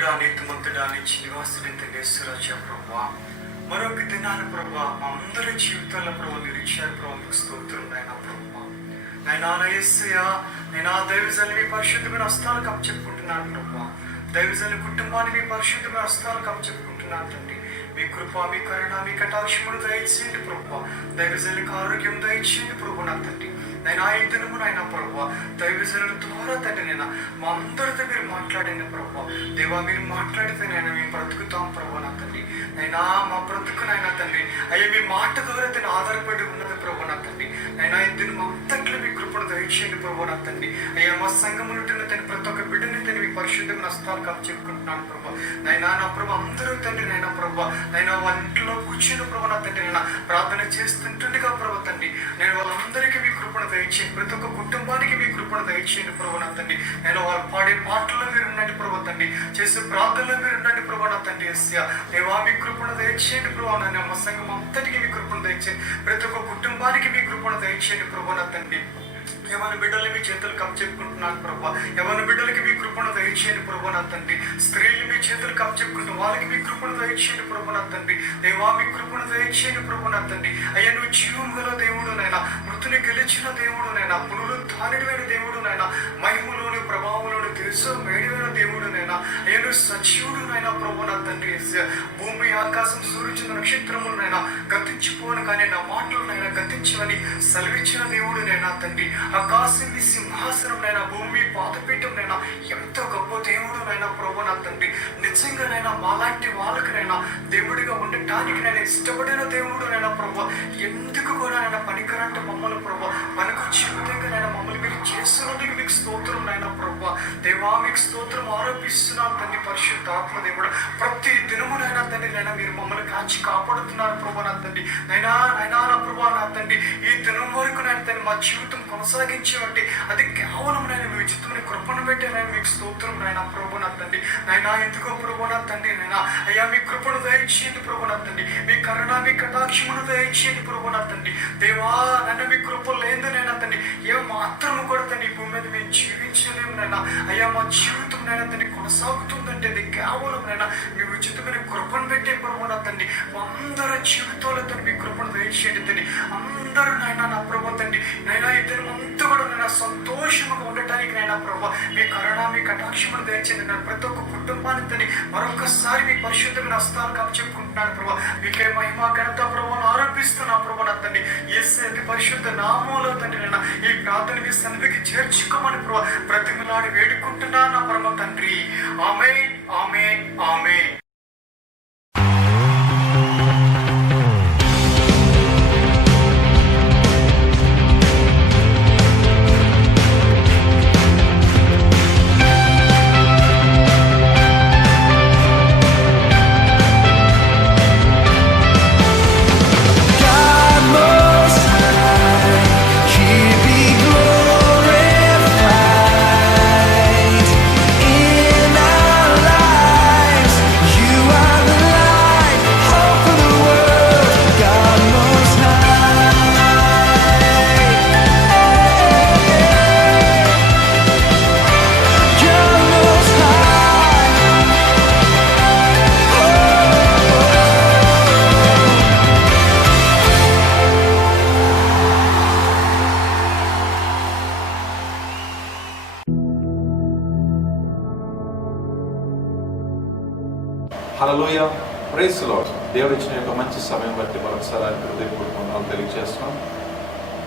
పరిశుద్ధుడా, నీతిమంతుడా, నిత్య నివాసుని యేసురాజా ప్రభువా, మరొక దినాన్ని ప్రభువా మా అందరి జీవితాల్లో ప్రభు మీరు ఇచ్చారు ప్రభు, మీకు స్తోత్రం నాయనా ప్రభువా. నాయనా యేసయ్యా, నేను ఆ దైవజనులు మీ పరిశుద్ధమైన హస్తాలకు అప్పచెప్పుకుంటున్నాను ప్రభువా. దైవజనుల కుటుంబాన్ని మీ పరిశుద్ధమైన హస్తాలకు అప్పచెప్పుకుంటున్నాను తండ్రి. మీ కృప, మీ కరుణ, మీ కటాక్షమును దయచేయండి ప్రభువా. దైవజనులకు ఆరోగ్యం దయచేయండి ప్రభు నా తండ్రి. నేను ఆ దినము నాయన ప్రభువా, దైవజనుల ద్వారా తండ్రి నేను మా అందరితో మీరు మాట్లాడండి ప్రభువా. దేవా, మీరు మాట్లాడితే నేను మేము బ్రతుకుతాం ప్రభు నా తండ్రి. నైనా మా బ్రతుకునైనా తండ్రి అయ్యా మీ మాట ద్వారా తను ఆధారపడి ఉన్నది ప్రభు నా తండ్రి. నైనా ఈ దినం అంతట్లో మీ కృపను దయచేయండి ప్రభు నా తండ్రి. అయ్యా మా సంఘములు తను ప్రతి ఒక్క బిడ్డని తను మీ పరిశుద్ధమైన హస్తాలకు చెప్పుకుంటున్నాను ప్రభు. నైనా నా ప్రభు అందరూ తండ్రి నైనా ప్రభు, నైనా వాళ్ళ ఇంట్లో కూర్చొని ప్రభు నా తండ్రి నేను ప్రార్థన చేస్తుంటుండగా ప్రభు తండ్రి, నేను వాళ్ళందరికీ మీ కృపను దయచేయండి. ప్రతి ఒక్క కుటుంబానికి మీ కృపను దయచేయండి ప్రభు నా తండ్రి. నేను వాళ్ళు పాడే పాటల్లో మీరు ఉండండి ప్రభు తండ్రి, చేసే ప్రార్థనలో మీరు ఉండండి ప్రభు నా తండ్రి. ఎస్యా దేవా, మీ కృపను దయచేయండి ప్రభు. నన్ను మా సంఘం అంతటికి మీ కృపను దయచేయండి. ప్రతి ఒక్క కుటుంబానికి మీ కృపను దయచేయండి ప్రభు నా తండ్రి. ఎవరి బిడ్డలు మీ చేతులు చెప్పుకుంటున్నాను ప్రభా. ఎవరి బిడ్డలకి మీ కృపను దయచేయండి ప్రభు నా తండ్రి. స్త్రీలు మీ చేతులు చెప్పుకుంటూ వాళ్ళకి మీ కృపను దయచేయండి ప్రభు నా తండ్రి. దేవా, మీ కృపను దయచేయండి ప్రభు నా తండ్రి. అయ్యా, నువ్వు జీవం గల దేవుడు నైనా, మృతుని గెలిచిన దేవుడు నైనా, పునరుత్థానుడైన దేవుడు నైనా, మహిమలోని ప్రభావంలోని తెలుసు మేడివైన దేవుడు నైనా, అయ్యా నువ్వు సజీవుడు నైనా ప్రభు నా తండ్రి. భూమి, ఆకాశం, సూర్యుడు, నక్షత్రములనైనా గతించిపోను కానీ నా మాటలనైనా గతించవని సెలవిచ్చిన దేవుడు నైనా తండ్రి. ఆకాశం సింహాసనం నైనా, భూమి పాదపీఠం నైనా, ఎంతో గొప్ప దేవుడు నైనా ప్రభు నా తండ్రి. నిజంగానైనా మాలాంటి వాళ్ళకనైనా దేవుడిగా ఉండటానికి నేను ఇష్టపడిన దేవుడు నైనా ప్రభు. ఎందుకు కూడా నైనా పనికరంటే మమ్మల్ని ప్రభు మనకొచ్చే విధంగా నైనా మమ్మల్ని మీరు చేస్తున్నందుకు మీకు స్తోత్రం నైనా ప్రభు. దేవా, మీకు స్తోత్రం ఆరోపిస్తున్నాను తండ్రి. పరిశుద్ధ ఆత్మ దేవుడు ప్రతి దినమునైనా తండ్రి నైనా మీరు మమ్మల్ని కాచి కాపాడుతున్నారు ప్రభు నా తండ్రి. నైనా నైనా నా ప్రభు నా తండ్రి, ఈ దినం వరకు నేను తండ్రి మా జీవితం కొనసాగించేవంటి అది కేవలం నేను మీ చిత్తమని కృపను పెట్టి నేను మీకు స్తోత్రం నైనా ప్రభు నా తండ్రి. నైనా ఎందుకో ప్రభు నా తండ్రి నైనా అయ్యా మీ కృపను దయచేయండి ప్రభు నా తండ్రి. మీ కరుణ, మీ కటాక్షమును దయచేయండి ప్రభు నా తండ్రి. దేవా, నన్ను మీ కృప లేదనైనా తండ్రి ఏ మాత్రము కూడా తండ్రి ఈ భూమి మీద మేము జీవించలేము నైనా. అయ్యా మా జీవితం నైనా తండ్రి కొనసాగుతుందంటే అది కేవలం నైనా మీ ఉచితమైన కృపను పెట్టే ప్రభు నా తండ్రి. మా అందరి జీవితంలో తండ్రి మీ కృపను దయచేయండి తండ్రి. అందరూ నైనా నా ప్రభు తండ్రి నైనా ఇద్దరు అంతా కూడా నైనా సంతోషంగా ఉండటానికి నైనా ప్రభు మీ కరుణ, మీ కటాక్షమును దయచేయండి. నేను ప్రతి ఒక్క కుటుంబాన్ని తండ్రి మరొకసారి మీ పరిశుద్ధమైన హస్తాలకు చెప్పుకుంటున్నాను ప్రభు. మీకే మహిమ, ఘనత ప్రభువును ఆరోపిస్తున్నా ప్రభు నా తండ్రి. యేసు పరిశుద్ధ నామములో తండ్రి నైనా ఈ ప్రార్థన మీ సన్నిధికి చేర్చుకోమని ప్రభు బ్రతిమలాడి వేడుకుంటున్నా నా పరమ తండ్రి. ఆమేన్, amen, amen. Hallelujah, praise the lord. దేవుడు ఇచ్చిన యొక్క మంచి సమయం బట్టి మరొకసారి ఆయన హృదయపూర్వకంగా తెలియజేస్తున్నాం.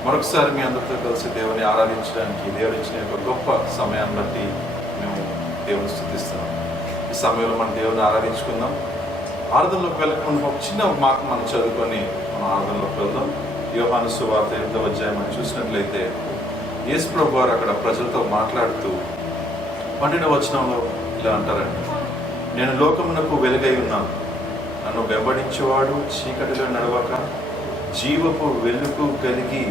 మరొకసారి మీ అందరితో కలిసి దేవుని ఆరాధించడానికి దేవుడు ఇచ్చిన యొక్క గొప్ప సమయాన్ని బట్టి మేము దేవుని స్తుతిస్తున్నాం. ఈ సమయంలో మనం దేవుని ఆరాధించుకుందాం. ఆరాధనలోకి వెళ్ళకుండా ఒక చిన్న మాట మనం చదువుకొని మనం ఆరాధనలోకి వెళ్దాం. యోహాను సువార్త 8వ అధ్యాయం మనం చూసినట్లయితే యేసు ప్రభువు వారు అక్కడ ప్రజలతో మాట్లాడుతూ 12వ వచనంలో ఇలా అంటారండి, నేను లోకమునకు వెలుగై ఉన్నాను, నన్ను వెంబడించేవాడు చీకటిలో నడవక జీవపు వెలుగు కలిగి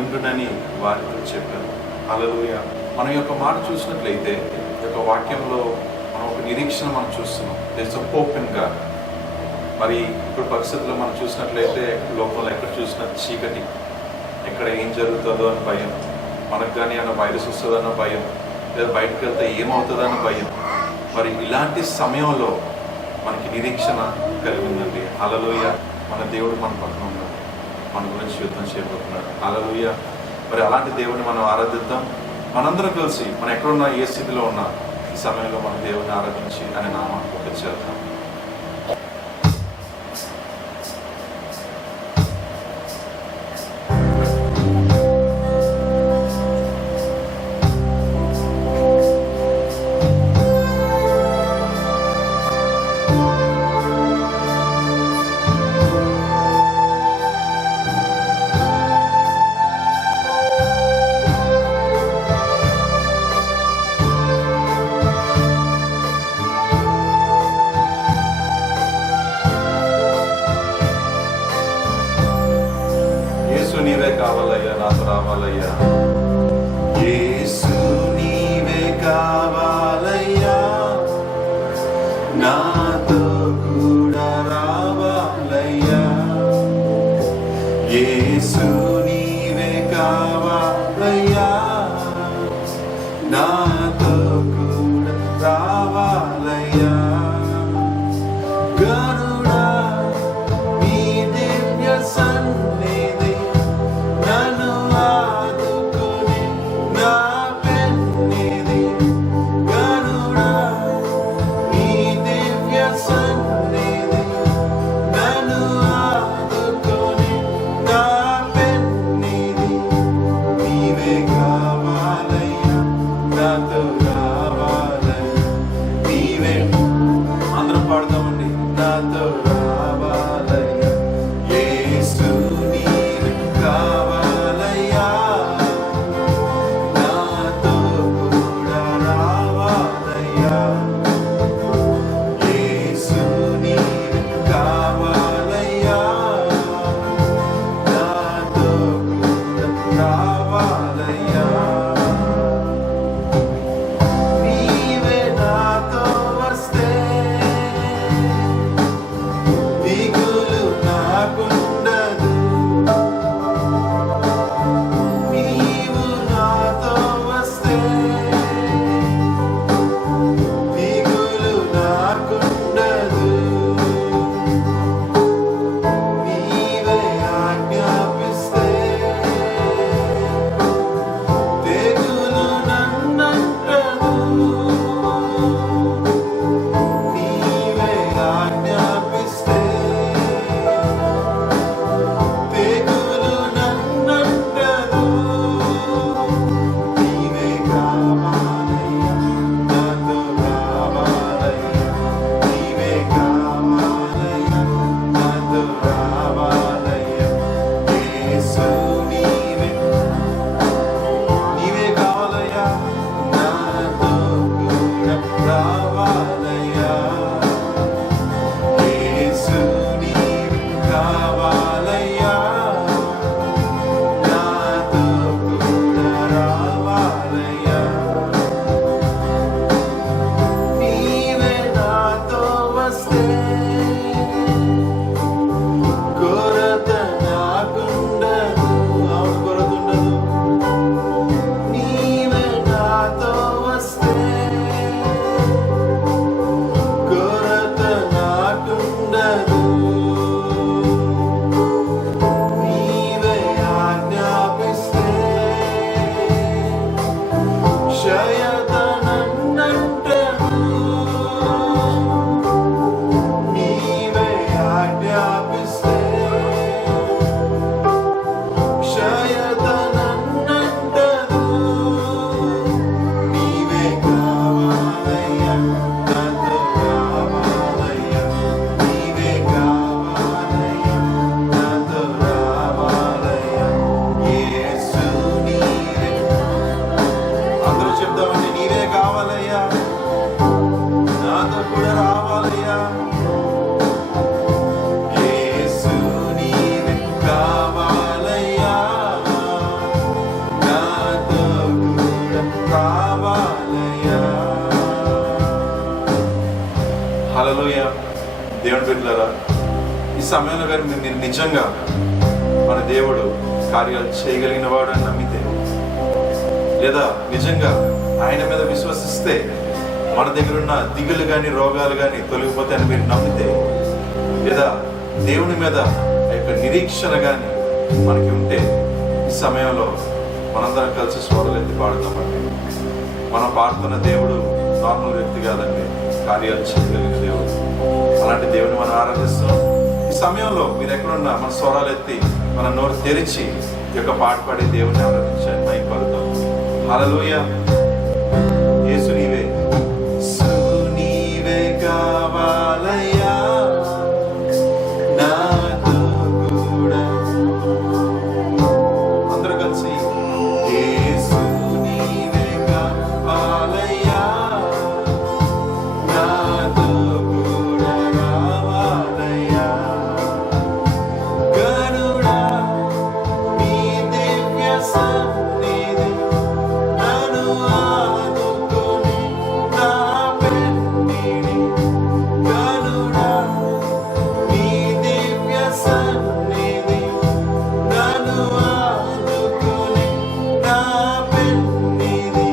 ఉండునని వారితో చెప్పాను. హల్లెలూయా. మన యొక్క మాట చూసినట్లయితే ఈ యొక్క వాక్యంలో మనం ఒక నిరీక్షణ మనం చూస్తున్నాం. There's a hope in God. మరి ఇప్పుడు పరిస్థితుల్లో మనం చూసినట్లయితే లోకంలో ఎక్కడ చూసినా చీకటి, ఎక్కడ ఏం జరుగుతుందో అని భయం, మనకు కానీ ఏమైనా వైరస్ వస్తుందన్న భయం, లేదా బయటకు వెళ్తే ఏమవుతుందన్న భయం. మరి ఇలాంటి సమయంలో మనకి నిరీక్షణ కలిగిందండి. హల్లెలూయా. మన దేవుడు మన పక్కన ఉన్నాడు, మన గురించి యుద్ధం చేయబోతున్నాడు. హల్లెలూయా. మరి అలాంటి దేవుడిని మనం ఆరాధిద్దాం. మనందరం కలిసి మనం ఎక్కడున్నా, ఏ స్థితిలో ఉన్నా, ఈ సమయంలో మన దేవుడిని ఆరాధించి ఆయన నామానికి చేద్దాం. నీవే కావాలయ్యా, నాతో రావాలయ్యా. యేసు నీవే కావాలయ్యా, నాతో కూడా రావాలయ్యా. యేసు నీవే కావాలయ్యా, నాతో కూడా రావాలయ్యా. గరుడా నీ దివ్య సన్నిధి నన్ను ఆదుకుని నా పెన్నిధి. గరుడా నీ దివ్య సన్నిధి నన్ను ఆదుకుని నా పెన్నిధి. నీవే కావాలయ్యా, నాతో రావాలయ్యా. నీవే అందరం పాడదామండి. నాతో రావాలయ్యా. యేసు నీవే కావాలయ్యా, నాతో కూడా రావాలయ్యా. యేసు నీవే కావాలయ్యా, నాతో కూడా రావాలయ్యా. నీవే నాతో వస్తే దిగులు నాకుండదు. నీవు నాతో వస్తే దిగులు నాకుండదు. నీవే ఆజ్ఞాపిస్తే తెగులు నన్నంటదు. నీవే ఆజ్ఞాపిస్తే తెగులు నన్నంటదు. నీవే కావాలయ్యా, నాతో రావాలయ్యా. నీవే కావాలయ్యా, నాతో రావాలయ్యా. యేసు నీవే నీవే కావాలయ్యా, నాతో కూడా రావాలయ్యా. యేసు నీవే కావాలయ్యా, నాతో కూడా రావాలయ్యా. నీవే నాతో వస్తే కొరత నాకుండదు. అవును, కొరత ఉండదు. నీవే నాతో వస్తే కొరత నాకుండదు. నీవే ఆజ్ఞాపిస్తే క్షయత నన్నంటదు. నీవే ఆజ్ఞాపిస్తే క్షయత నన్నంటదు. నీవే కావాలయ్యా, నాతో రావాలయ్యా. నీవే కావాలయ్యా, నాతో రావాలయ్యా. యేసు నీవే. అందరూ చెప్దామండి. నీవే కావాలయ్యా, నాతో కూడా రావాలయ్యా. యేసు నీవే కావాలయ్యా, నాతో కూడా రావాలయ్యా. హల్లెలూయా. దేవుని బిడ్డలారా, ఈ సమయంలో గారు మీరు నిజంగా మన దేవుడు కార్యాలు చేయగలిగిన వాడు అని నమ్మితే, లేదా నిజంగా ఆయన మీద విశ్వసిస్తే మన దగ్గర ఉన్న దిగులు కానీ రోగాలు కానీ తొలగిపోతాయని మీరు నమ్మితే, లేదా దేవుని మీద ఆ యొక్క నిరీక్షణ కానీ మనకి ఉంటే, ఈ సమయంలో మనందరం కలిసి స్వరాలెత్తి పాడుతామండి. మనం పాడుతున్న దేవుడు నార్మల్ వ్యక్తి కాదండి, కార్యాలు చేయగలిగిన దేవుడు. అలాంటి దేవుని మనం ఆరాధిస్తున్నాం. ఈ సమయంలో మీరు ఎక్కడున్నా మన స్వరాలెత్తి మన నోరు తెరిచి ఈ యొక్క పాట పాడి దేవుని ఆరాధించండి, మైక్ పలుకుతాం. హల్లెలూయా. యేసు నీవే, యేసు నీవే కావాలయ్యా నాతో కూడా. అందరూ కలిసి యేసు నీవే కావాలయ్యా నాతో కూడా రావాలయ్యా. గరుడా నీ దివ్య సన్నిధి నన్ను ఆదుకొని నా పెన్నిధి. గరుడా నీ దివ్య సన్నిధి నన్ను ఆదుకొని నా పెన్నిధి.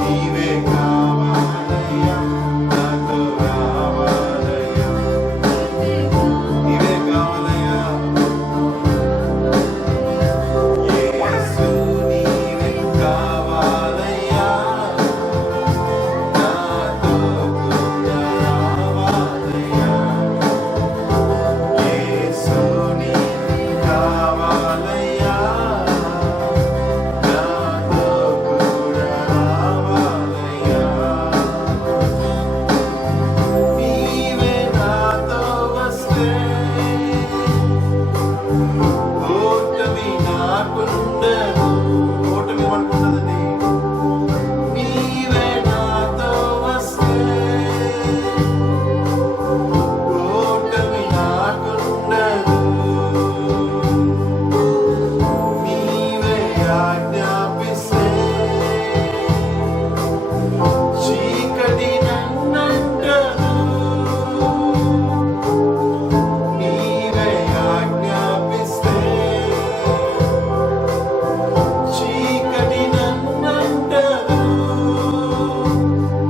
నీవే కావాలయ్యా నాతో రావాలయ్యా. నీవే కావాలయ్యా. యేసు నీవే కావాలయ్యా నాతో కూడా రావాలయ్యా. యేసు నీవే కావాలయ్యా నాతో కూడా రావాలయ్యా. నీవే నాతో వస్తే ఓటమి నాకుండదు. ఓటమి మనకుండదండి. నీవే నాతో వస్తే ఓటమి నాకుండదు. నీవే ఆజ్ఞాపిస్తే చీకటి నన్నంటదు. నీవే ఆజ్ఞాపిస్తే చీకటి నన్నంటదు.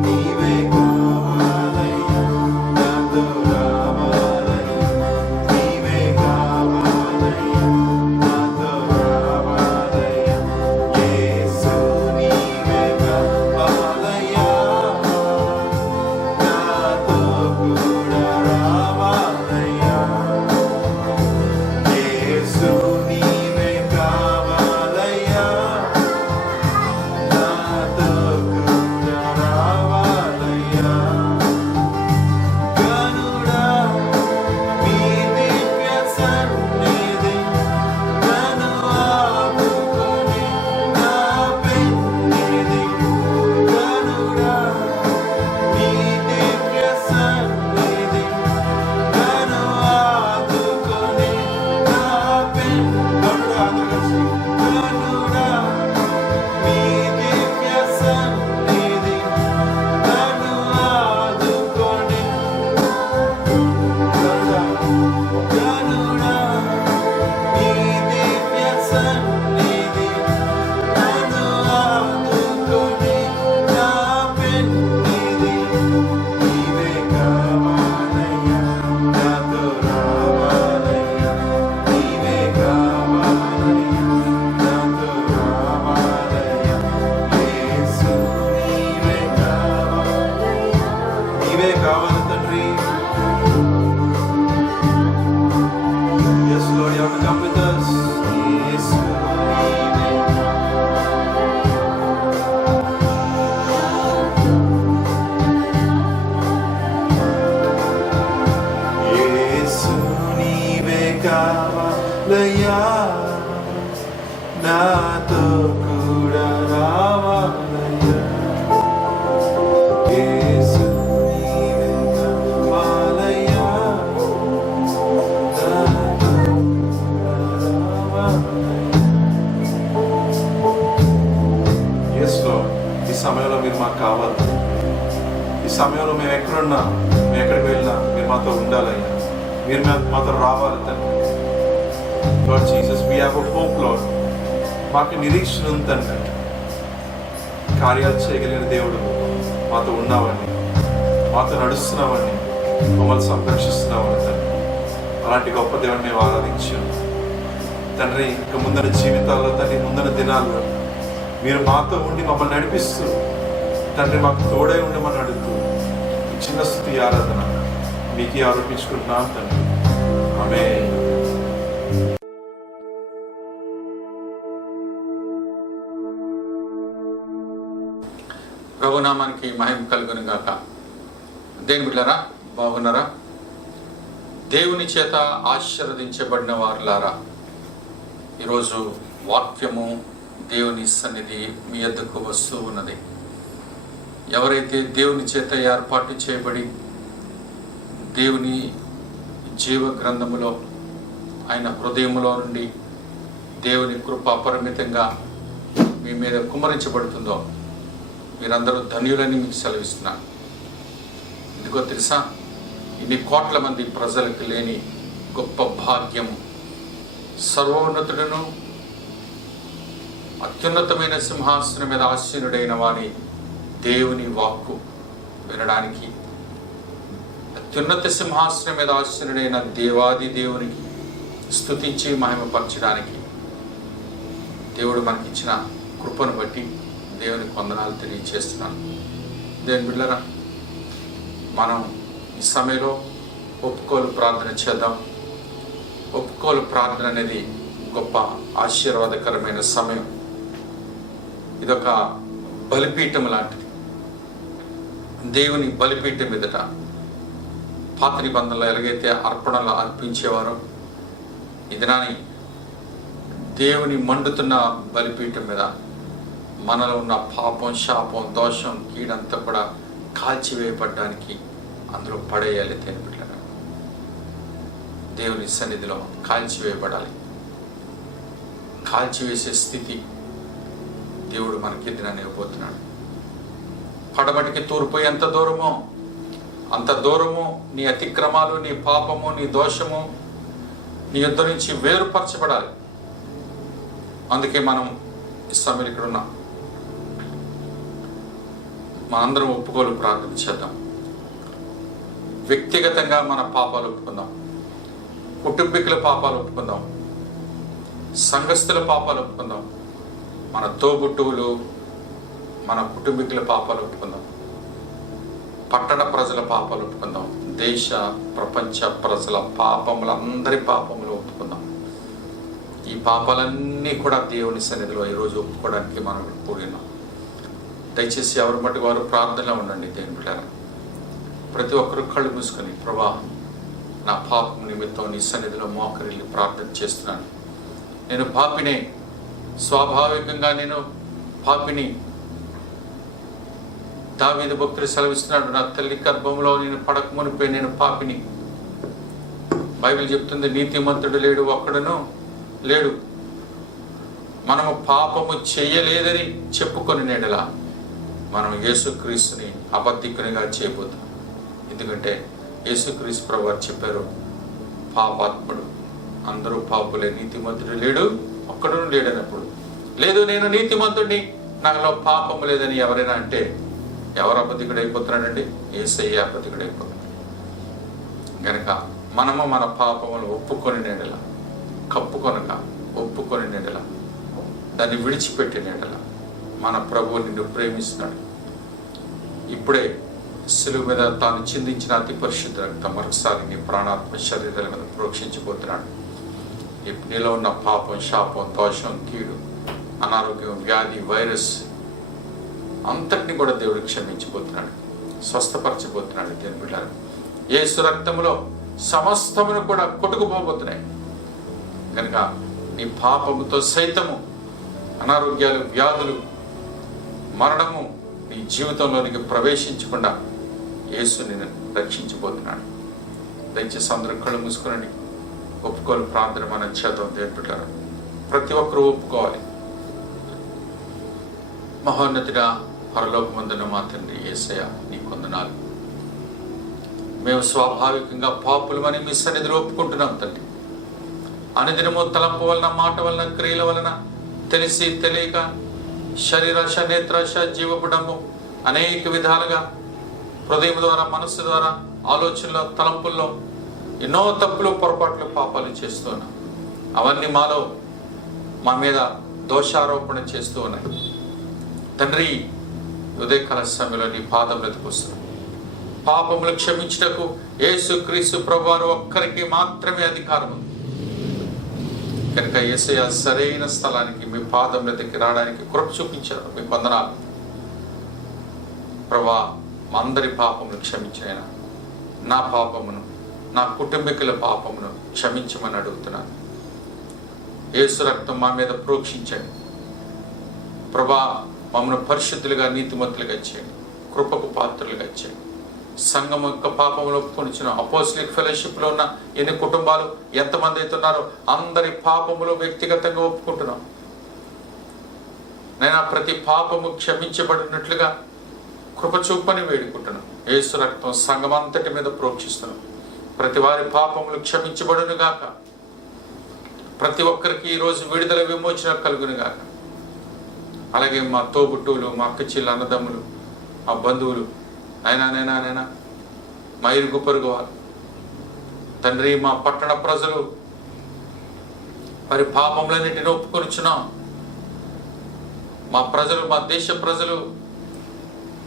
నీవే కావాలయ్యా నాతో రావాలయ్యా. నీవే కావాలయ్యా నాతో రావాలయ్యా. యేసు నీవే కావాలయ్యా నాతో కూడా రావాలయ్యా. యేసు నీవే కావాలయ్యా నాతో కూడా రావాలయ్యా. గరుడా నీ దివ్య సన్నిధి నన్ను ఆదుకొని నా పెన్నిధి. గరుడా నీ దివ్య సన్నిధి నన్ను ఆదుకొని నా పెన్. గరుడా అందరూ కలిసి. గరుడా నీ దివ్య సన్నిధి నన్ను ఆదుకొని. గరుడా గరుడా నీ దివ్య సన్నిధి నన్ను ఆదుకొని నా పెన్నిధి. నీవే కావాలయ్యా నాతో రావాలయ్యా. నీవే కావాలయ్యా నాతో రావాలయ్యా. యేసు నీవే కావాలయ్యా. నీవే కావాలి తండ్రి. Yes, Lord, you have to come with us. యేసు నీవే యేసు నీవే కావాలయ్యా నాతో కూడా రావాలయ్యా. యేసు నీవే కావాలయ్యా నాతో కూడా రావాలయ్యా. Yes, Lord, ఈ సమయంలో మీరు మాకు కావాలి. ఈ సమయంలో మేము ఎక్కడున్నా, మేము ఎక్కడికి వెళ్ళినా మీరు మాతో ఉండాలయ్యా. మీరు మాతో రావాలి తండ్రి. Lord Jesus, we have a hope, Lord. మాకు నిరీక్షణ ఉంది తండ్రి. కార్యాలు చేయగలిగిన దేవుడు, మా మాతో ఉన్నావని, మాతో నడుస్తున్నావని, మమ్మల్ని సంరక్షిస్తున్నావని తండ్రి. అలాంటి గొప్ప దేవుని మేము ఆరాధించాం తండ్రి. ఇక ముందర జీవితాల్లో తండ్రి, ముందర దినాల్లో మీరు మాతో ఉండి మమ్మల్ని నడిపిస్తూ తండ్రి, మాకు తోడై ఉండమని అడుగుతూ ఈ చిన్న స్తుతి ఆరాధన మీకే ఆరోపించుకుంటున్నాం తండ్రి. ఆమేన్. ప్రభునామానికి మహిమ కలుగును గాక. దేని బిడ్డలారా, బాగున్నారా? దేవుని చేత ఆశీర్వదించబడిన వారులారా, ఈరోజు వాక్యము దేవుని సన్నిధి మీ యొద్దకు వస్తూ ఉన్నది. ఎవరైతే దేవుని చేత ఏర్పాటు చేయబడి దేవుని జీవ గ్రంథములో ఆయన హృదయములో నుండి దేవుని కృప అపరిమితంగా మీ మీద కుమ్మరించబడుతుందో మీరందరూ ధన్యులని మీకు సెలవిస్తున్నాను. ఎందుకో తెలుసా? ఇన్ని కోట్ల మంది ప్రజలకు లేని గొప్ప భాగ్యం, సర్వోన్నతుడును అత్యున్నతమైన సింహాసనం మీద ఆసీనుడైన వారి దేవుని వాక్కు వినడానికి, అత్యున్నత సింహాసనం మీద ఆసీనుడైన దేవాది దేవునికి స్తుతించి మహిమపరచడానికి దేవుడు మనకిచ్చిన కృపను బట్టి దేవునికి వందనాలు తెలియజేస్తున్నాను. దేవుని బిడ్డలారా, మనం ఈ సమయంలో ఒప్పుకోలు ప్రార్థన చేద్దాం. ఒప్పుకోలు ప్రార్థన అనేది గొప్ప ఆశీర్వాదకరమైన సమయం. ఇదొక బలిపీఠం లాంటిది. దేవుని బలిపీఠం ఎదుట పాత నిబంధనలో ఎలాగైతే అర్పణలు అర్పించేవారో, ఇదినాని దేవుని మండుతున్న బలిపీఠం మీద మనలో ఉన్న పాపం, శాపం, దోషం, కీడంతా కూడా కాల్చివేయబడ్డానికి అందులో పడేయాలి. తినబిడ్డగా దేవుని సన్నిధిలో కాల్చివేయబడాలి. కాల్చివేసే స్థితి దేవుడు మనకి దినాన్ని ఇవ్వబోతున్నాడు. పడమటికి తూర్పు ఎంత దూరమో అంత దూరము నీ అతిక్రమాలు, నీ పాపము, నీ దోషము నీ యొద్ద నుంచి వేరుపరచబడాలి. అందుకే మనం ఈ సమయంలో ఇక్కడ ఉన్నాం. మనందరం ఒప్పుకోలు ప్రార్థన చేద్దాం. వ్యక్తిగతంగా మన పాపాలు ఒప్పుకుందాం, కుటుంబీకుల పాపాలు ఒప్పుకుందాం, సంఘస్థుల పాపాలు ఒప్పుకుందాం, మన తోబుట్టువులు, మన కుటుంబీకుల పాపాలు ఒప్పుకుందాం, పట్టణ ప్రజల పాపాలు ఒప్పుకుందాం, దేశ ప్రపంచ ప్రజల పాపములు, అందరి పాపములు ఒప్పుకుందాం. ఈ పాపాలన్నీ కూడా దేవుని సన్నిధిలో ఈరోజు ఒప్పుకోవడానికి మనం కూడి ఉన్నాం. దయచేసి ఎవరి మట్టుకు వారు ప్రార్థనలో ఉండండి. దేవుని బిడ్డలారా, ప్రతి ఒక్కరు కళ్ళు మూసుకొని, ప్రభా నా పాపం నిమిత్తం నీ సన్నిధిలో మోకరిల్లి ప్రార్థన చేస్తున్నాను. నేను పాపినే, స్వాభావికంగా నేను పాపిని. దావీదు భక్తుడు సెలవిస్తున్నాడు, నా తల్లి గర్భంలో నేను పడక మునిపే నేను పాపిని. బైబిల్ చెప్తుంది, నీతిమంతుడు లేడు, ఒక్కడును లేడు. మనము పాపము చేయలేదని చెప్పుకొని నేడలా మనం యేసుక్రీస్తుని అబద్ధికునిగా చేయబోతాం. ఎందుకంటే యేసుక్రీస్తు ప్రభువారు చెప్పారు, పాపాత్ముడు, అందరూ పాపులే, నీతిమంతుడు లేడు, ఒక్కడు లేడనప్పుడు, లేదు నేను నీతిమంతుడిని, నాలో పాపము లేదని ఎవరైనా అంటే ఎవరు అబద్ధికుడు అయిపోతున్నాడండి? యేసయ్య అబద్ధికుడు అయిపోతున్నాడు. కనుక మనము మన పాపములు ఒప్పుకొని నేడల, కప్పుకొనక ఒప్పుకొని నేడల, దాన్ని విడిచిపెట్టి నేడల మన ప్రభువు నిన్ను ప్రేమిస్తున్నాడు. ఇప్పుడే శిలువ మీద తాను చిందించిన అతి పరిశుద్ధ రక్తం మరొకసారి నీ ప్రాణాత్మ శరీరాల మీద ప్రోక్షించబోతున్నాడు. నీలో ఉన్న పాపం, శాపం, దోషం, కీడు, అనారోగ్యం, వ్యాధి, వైరస్ అంతటిని కూడా దేవుడు క్షమించబోతున్నాడు, స్వస్థపరచబోతున్నాడు. దేవుని బిడ్డలారా, యేసు రక్తములో సమస్తమును కూడా కొట్టుకుపోబోతున్నాయి. కనుక నీ పాపముతో సైతము అనారోగ్యాలు, వ్యాధులు, మరణము నీ జీవితంలోనికి ప్రవేశించకుండా యేసు నిన్ను రక్షించబోతున్నాడు. దయచేసి అందరూ కళ్ళు మూసుకునండి. ఒప్పుకోలు ప్రార్థన మనం చేద్దాం. దేవుని బిడ్డలారా, ప్రతి ఒక్కరూ ఒప్పుకోవాలి. మహోన్నతుడా, పరలోకమందున మా తండ్రి యేసయ్య, నీ వందనాలు. మేము స్వాభావికంగా పాపులమని మీ సన్నిధిలో ఒప్పుకుంటున్నాం తండ్రి. అనుదినము తలంపు వలన, మాట వలన, క్రియల వలన, తెలిసి తెలియక శరీరాశ, నేత్రాశ, జీవపుడము అనేక విధాలుగా హృదయం ద్వారా, మనస్సు ద్వారా, ఆలోచనలో, తలంపుల్లో ఎన్నో తప్పులు, పొరపాట్లు, పాపాలు చేస్తూ ఉన్నాం. అవన్నీ మాలో మా మీద దోషారోపణ చేస్తూ ఉన్నాయి. తండ్రి, ఉదయకాల సమయంలో నీ పాదములకు వస్తున్నాం. పాపములు క్షమించుటకు యేసుక్రీస్తు ప్రభువారు ఒక్కరికి మాత్రమే అధికారం ఉంది కనుక యేసయ్య సరైన స్థలానికి మీ పాదముల దగ్గర రావడానికి కృప చూపించారు. మీ వందనాలు ప్రభువా. మా అందరి పాపమును క్షమించిన నా పాపమును, నా కుటుంబీకుల పాపమును క్షమించమని అడుగుతున్నాను. యేసు రక్తం మా మీద ప్రోక్షించండి ప్రభా. మమ్మల్ని పరిశుద్ధులుగా, నీతిమంతులుగా చేయండి. కృపకు పాత్రలుగా చేయండి. సంఘం యొక్క పాపములు ఒప్పుకొనిచ్చిన అపోస్టలిక్ ఫెలోషిప్లో ఉన్న ఎన్ని కుటుంబాలు, ఎంతమంది అయితే ఉన్నారో అందరి పాపములు వ్యక్తిగతంగా ఒప్పుకుంటున్నాం. నేను ప్రతి పాపము క్షమించబడినట్లుగా కృప చూపని వేడుకుంటున్నాను. యేసు రక్తం సంఘం అంతటి మీద ప్రోక్షిస్తున్నాను. ప్రతి వారి పాపములు క్షమించబడును గాక. ప్రతి ఒక్కరికి ఈరోజు విడుదల, విమోచన కలుగును గాక. అలాగే మా తోబుట్టువులు, మా అక్క చెల్లి, అన్నదమ్ములు, మా బంధువులు, నైనా మా ఇరుగు పొరుగు వారు, తండ్రి, మా పట్టణ ప్రజలు మరి పాపములన్నింటినీ ఒప్పుకొనిచున్నాం. మా ప్రజలు, మా దేశ ప్రజలు,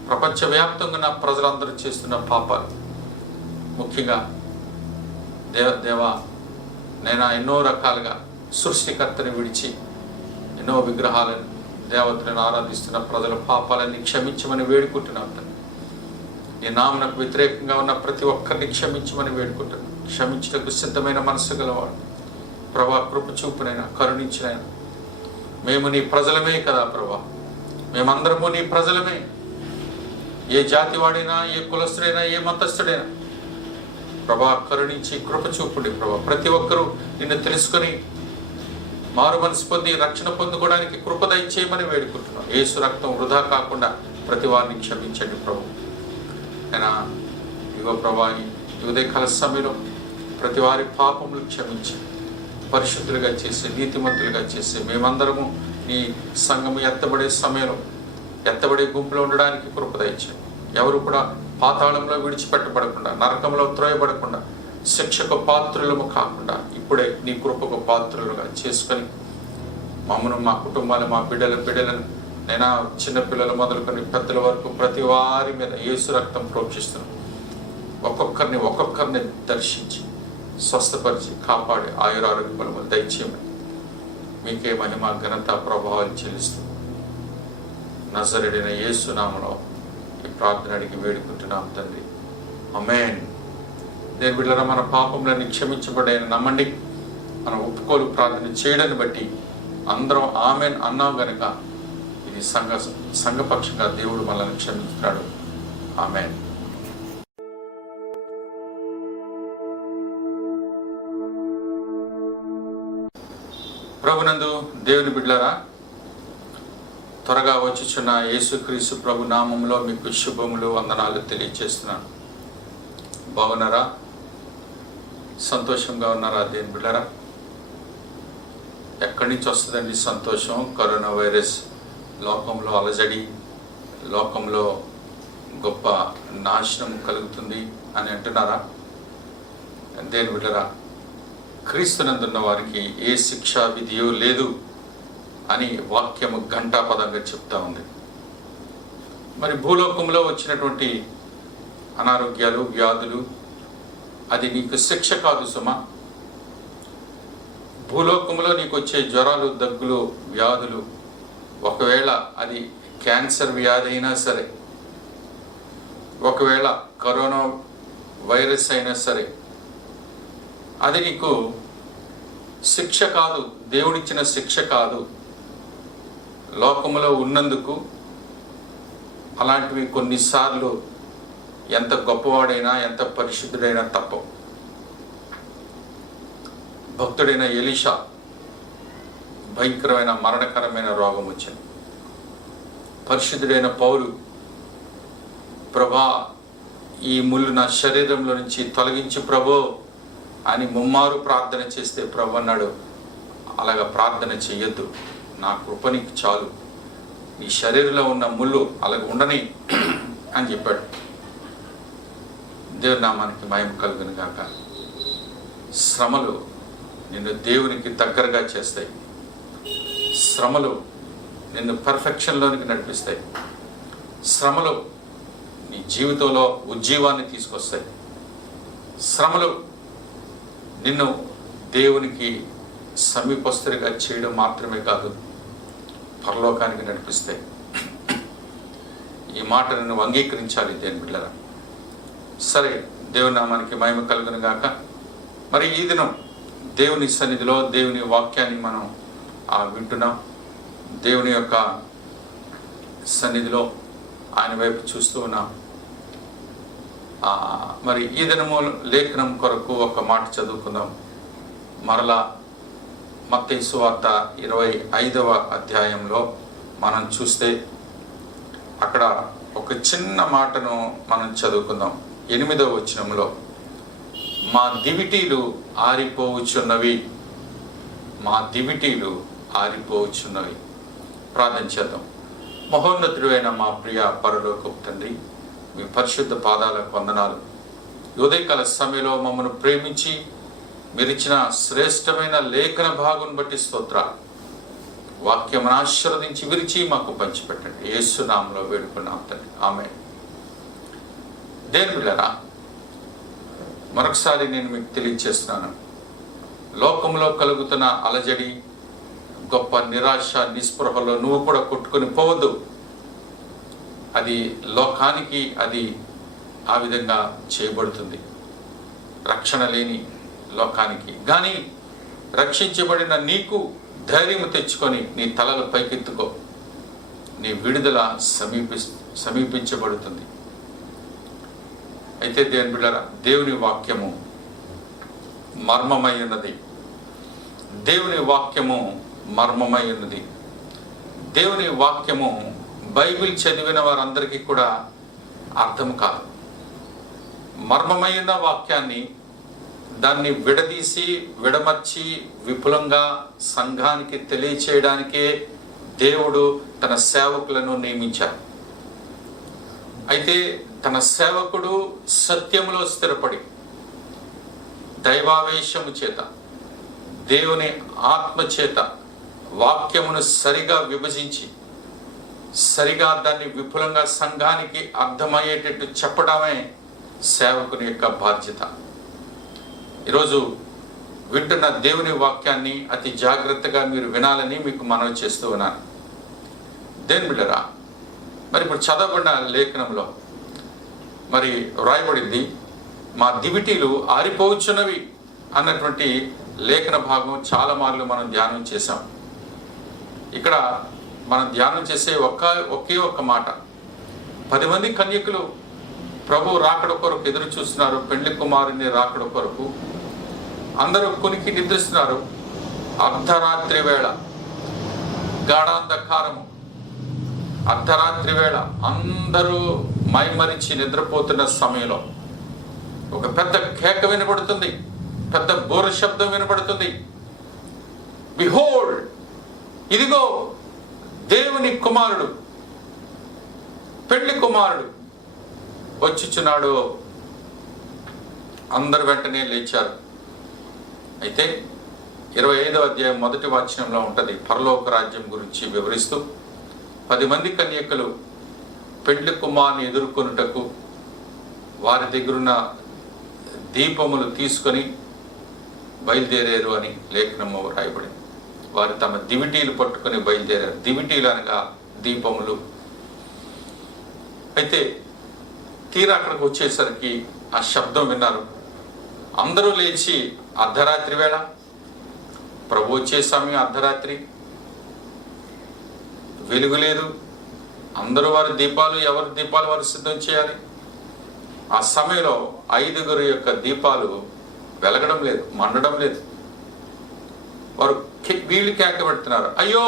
ప్రపంచవ్యాప్తంగా ఉన్న ప్రజలందరూ చేస్తున్న పాపాలు, ముఖ్యంగా దేవా నేను ఎన్నో రకాలుగా సృష్టికర్తని విడిచి ఎన్నో విగ్రహాలను, దేవతలను ఆరాధిస్తున్న ప్రజల పాపాలన్నీ క్షమించమని వేడుకుంటున్నాం. నీ నామనకు వ్యతిరేకంగా ఉన్న ప్రతి ఒక్కరిని క్షమించమని వేడుకుంటున్నాం. క్షమించటకు సిద్ధమైన మనసు గలవాడు ప్రభా. కృప చూపునైనా, కరుణించినైనా. మేము నీ ప్రజలమే కదా ప్రభా. మేమందరము నీ ప్రజలమే. ఏ జాతి వాడైనా, ఏ కులస్తుడైనా, ఏ మతస్థుడైనా ప్రభా కరుణించి కృప చూపుడి ప్రభా. ప్రతి ఒక్కరూ నిన్ను తెలుసుకొని మారు మనసు పొంది రక్షణ పొందుకోవడానికి కృప దయచేయమని వేడుకుంటున్నాం. యేసు రక్తం వృధా కాకుండా ప్రతి వారిని క్షమించండి ప్రభు. అయినా ఇగో ప్రభా, ఈ ఉదయకాల సమయంలో ప్రతి వారి పాపములు క్షమించి పరిశుద్ధులుగా చేసి, నీతిమంతులుగా చేసి, మేమందరము నీ సంఘము ఎత్తబడే సమయంలో, ఎత్తబడే గుంపులో ఉండడానికి కృప దయచేయండి. ఎవరు కూడా పాతాళంలో విడిచిపెట్టబడకుండా, నరకంలో త్రోయబడకుండా, శిక్షకు పాత్రులము కాకుండా ఇప్పుడే నీ కృపకు పాత్రులుగా చేసుకొని మమ్మను, మా కుటుంబాలు, మా బిడ్డలను నేను చిన్నపిల్లలు మొదలుకొని పెద్దల వరకు ప్రతి వారి మీద యేసు రక్తం ప్రోక్షిస్తున్నాను. ఒక్కొక్కరిని దర్శించి స్వస్థపరిచి కాపాడి ఆయురారోగ్య బలములు దయచేయమని మీకే మహిమ, ఘనత, ప్రభావాలు చెల్లిస్తూ నజరేయుడైన యేసు నామములో ఈ ప్రార్థన అడిగి వేడుకుంటున్నాం తండ్రి. ఆమేన్. దేవుని బిడ్డలారా, మన పాపములను క్షమించబడేని నమ్మండి. మనం ఒప్పుకోలు ప్రార్థన చేయడాన్ని బట్టి అందరం ఆమేన్ అన్నాం గనుక ఇది సంఘపక్షంగా దేవుడు మనల్ని క్షమిస్తున్నాడు. ఆమేన్. ప్రభునందు దేవుని బిడ్డలారా, త్వరగా వచ్చుచున్న యేసుక్రీస్తు ప్రభు నామములో మీకు శుభములు, వందనాలు తెలియజేస్తున్నాను. బాగున్నారా? సంతోషంగా ఉన్నారా దేవుని బిడ్డలారా? ఎక్కడి నుంచి వస్తుందండి సంతోషం? కరోనా వైరస్ లోకంలో అలజడి, లోకంలో గొప్ప నాశనం కలుగుతుంది అని అంటున్నారా? దేవుని బిడ్డలారా, క్రీస్తునందున్న వారికి ఏ శిక్షా విధియో లేదు అని వాక్యము ఘంటాపదంగా చెప్తా ఉంది. మరి భూలోకంలో వచ్చినటువంటి అనారోగ్యాలు, వ్యాధులు అది నీకు శిక్ష కాదు సుమా. భూలోకంలో నీకు వచ్చే జ్వరాలు, దగ్గులు, వ్యాధులు, ఒకవేళ అది క్యాన్సర్ వ్యాధి అయినా సరే, ఒకవేళ కరోనా వైరస్ అయినా సరే, అది నీకు శిక్ష కాదు, దేవుడిచ్చిన శిక్ష కాదు. లోకములో ఉన్నందుకు అలాంటివి కొన్నిసార్లు ఎంత గొప్పవాడైనా, ఎంత పరిశుద్ధుడైనా తప్పవు. భక్తుడైన ఎలీషా భయంకరమైన మరణకరమైన రోగం వచ్చింది. పరిశుద్ధుడైన పౌలు, ప్రభా ఈ ముళ్ళు నా శరీరంలో నుంచి తొలగించి ప్రభో అని ముమ్మారు ప్రార్థన చేస్తే ప్రభు అన్నాడు, అలాగా ప్రార్థన చెయ్యొద్దు, నా కృపనికి చాలు, నీ శరీరంలో ఉన్న ముళ్ళు అలాగ ఉండని, అని చెప్పాడు. దేవుని నామానికి మహిమ కలుగును గాక. శ్రమలు నిన్ను దేవునికి దగ్గరగా చేస్తాయి. శ్రమలు నిన్ను పర్ఫెక్షన్లోనికి నడిపిస్తాయి. శ్రమలు నీ జీవితంలో ఉజ్జీవాన్ని తీసుకొస్తాయి. శ్రమలు నిన్ను దేవునికి సమీపస్తుడిగా చేయడం మాత్రమే కాదు, పరలోకానికి నడిపిస్తాయి. ఈ మాటను నువ్వు అంగీకరించాలి దేవుని బిడ్డలారా. సరే, దేవుని నామానికి మహిమ కలుగును గాక. మరి ఈ దినం దేవుని సన్నిధిలో దేవుని వాక్యాన్ని మనం వింటున్నాం. దేవుని యొక్క సన్నిధిలో ఆయన వైపు చూస్తూ ఉన్నాం. మరి ఈ దినము లేఖనం కొరకు ఒక మాట చదువుకుందాం. మరలా మత్తయి సువార్త 25వ అధ్యాయంలో మనం చూస్తే అక్కడ ఒక చిన్న మాటను మనం చదువుకుందాం. 8వ వచనంలో, మా దివిటీలు ఆరిపోవచ్చున్నవి, మా దివిటీలు ఆరిపోవచ్చున్నవి. ప్రార్థన చేద్దాం. మహోన్నతుడు అయిన మా ప్రియ పరలోకపు తండ్రి, మీ పరిశుద్ధ పాదాలకు వందనాలు. ఉదయకాల సమయంలో మమ్మల్ని ప్రేమించి మీరిచ్చిన శ్రేష్టమైన లేఖన భాగం బట్టి స్తోత్రాలు. వాక్యమును ఆశీర్వదించి విరిచి మాకు పంచిపెట్టండి. యేసు నామములో వేడుకున్నాం తండ్రి, ఆమేన్. దేవుని బిడ్డలారా, మరొకసారి నేను మీకు తెలియజేస్తున్నాను. లోకంలో కలుగుతున్న అలజడి, గొప్ప నిరాశ, నిస్పృహలో నువ్వు కూడా కొట్టుకొని పోవద్దు. అది లోకానికి అది ఆ విధంగా చేయబడుతుంది, రక్షణ లేని లోకానికి. కానీ రక్షించబడిన నీకు ధైర్యం తెచ్చుకొని నీ తలలు పైకెత్తుకో. నీ విడుదల సమీపించబడుతుంది. అయితే దేవుని బిడ్డలారా, దేవుని వాక్యము మర్మమై ఉన్నది. దేవుని వాక్యము మర్మమై ఉన్నది. దేవుని వాక్యము బైబిల్ చదివిన వారందరికీ కూడా అర్థం కాదు. మర్మమైన వాక్యాన్ని దాన్ని విడదీసి విడమర్చి విపులంగా సంఘానికి తెలియచేయడానికే దేవుడు తన సేవకులను నియమించారు. అయితే తన సేవకుడు సత్యములో స్థిరపడి దైవావేశము చేత, దేవుని ఆత్మ చేత వాక్యమును సరిగా విభజించి సరిగా దాన్ని విపులంగా సంఘానికి అర్థమయ్యేటట్టు చెప్పడమే సేవకుని యొక్క బాధ్యత. ఈరోజు వింటున్న దేవుని వాక్యాన్ని అతి జాగ్రత్తగా మీరు వినాలని మీకు మనవి చేస్తూ ఉన్నాను. దేవుని బిడ్డలారా, మరి ఇప్పుడు చదవబడిన లేఖనంలో మరి వ్రాయబడింది, మా దివిటీలు ఆరిపోవచ్చున్నవి అన్నటువంటి లేఖన భాగం చాలా మార్లు మనం ధ్యానం చేశాం. ఇక్కడ మనం ధ్యానం చేసే ఒకే ఒక్క మాట, 10 మంది కన్యకులు ప్రభు రాకడ కొరకు ఎదురు చూస్తున్నారు. పెళ్లి కుమారుని రాకడ కొరకు అందరూ కొనికి నిద్రిస్తున్నారు. అర్ధరాత్రి వేళ, గాఢాంధకారము, అర్ధరాత్రి వేళ అందరూ మైమరిచి నిద్రపోతున్న సమయంలో ఒక పెద్ద కేక వినపడుతుంది, పెద్ద బోర శబ్దం వినపడుతుంది. బిహోల్డ్, ఇదిగో దేవుని కుమారుడు, పెళ్లి కుమారుడు వచ్చుచున్నాడు. అందరు వెంటనే లేచారు. అయితే 25వ అధ్యాయం 1వ వచనంలో ఉంటుంది, పరలోక రాజ్యం గురించి వివరిస్తూ 10 మంది కన్యకలు పెళ్లి కుమారుని ఎదుర్కొనుటకు వారి దగ్గరున్న దీపములు తీసుకొని బయలుదేరారు అని లేఖనము రాయబడింది. వారు తమ దివిటీలు పట్టుకొని బయలుదేరారు. దివిటీలు అనగా దీపములు. అయితే తీరా అక్కడికి వచ్చేసరికి ఆ శబ్దం విన్నారు. అందరూ లేచి, అర్ధరాత్రి వేళ, ప్రభు వచ్చే సమయం అర్ధరాత్రి, వెలుగు లేదు. అందరూ వారి దీపాలు, ఎవరి దీపాలు వారు సిద్ధం చేయాలి. ఆ సమయంలో 5 యొక్క దీపాలు వెలగడం లేదు, మండడం లేదు. వారు వీళ్ళు కేక పెడుతున్నారు, అయ్యో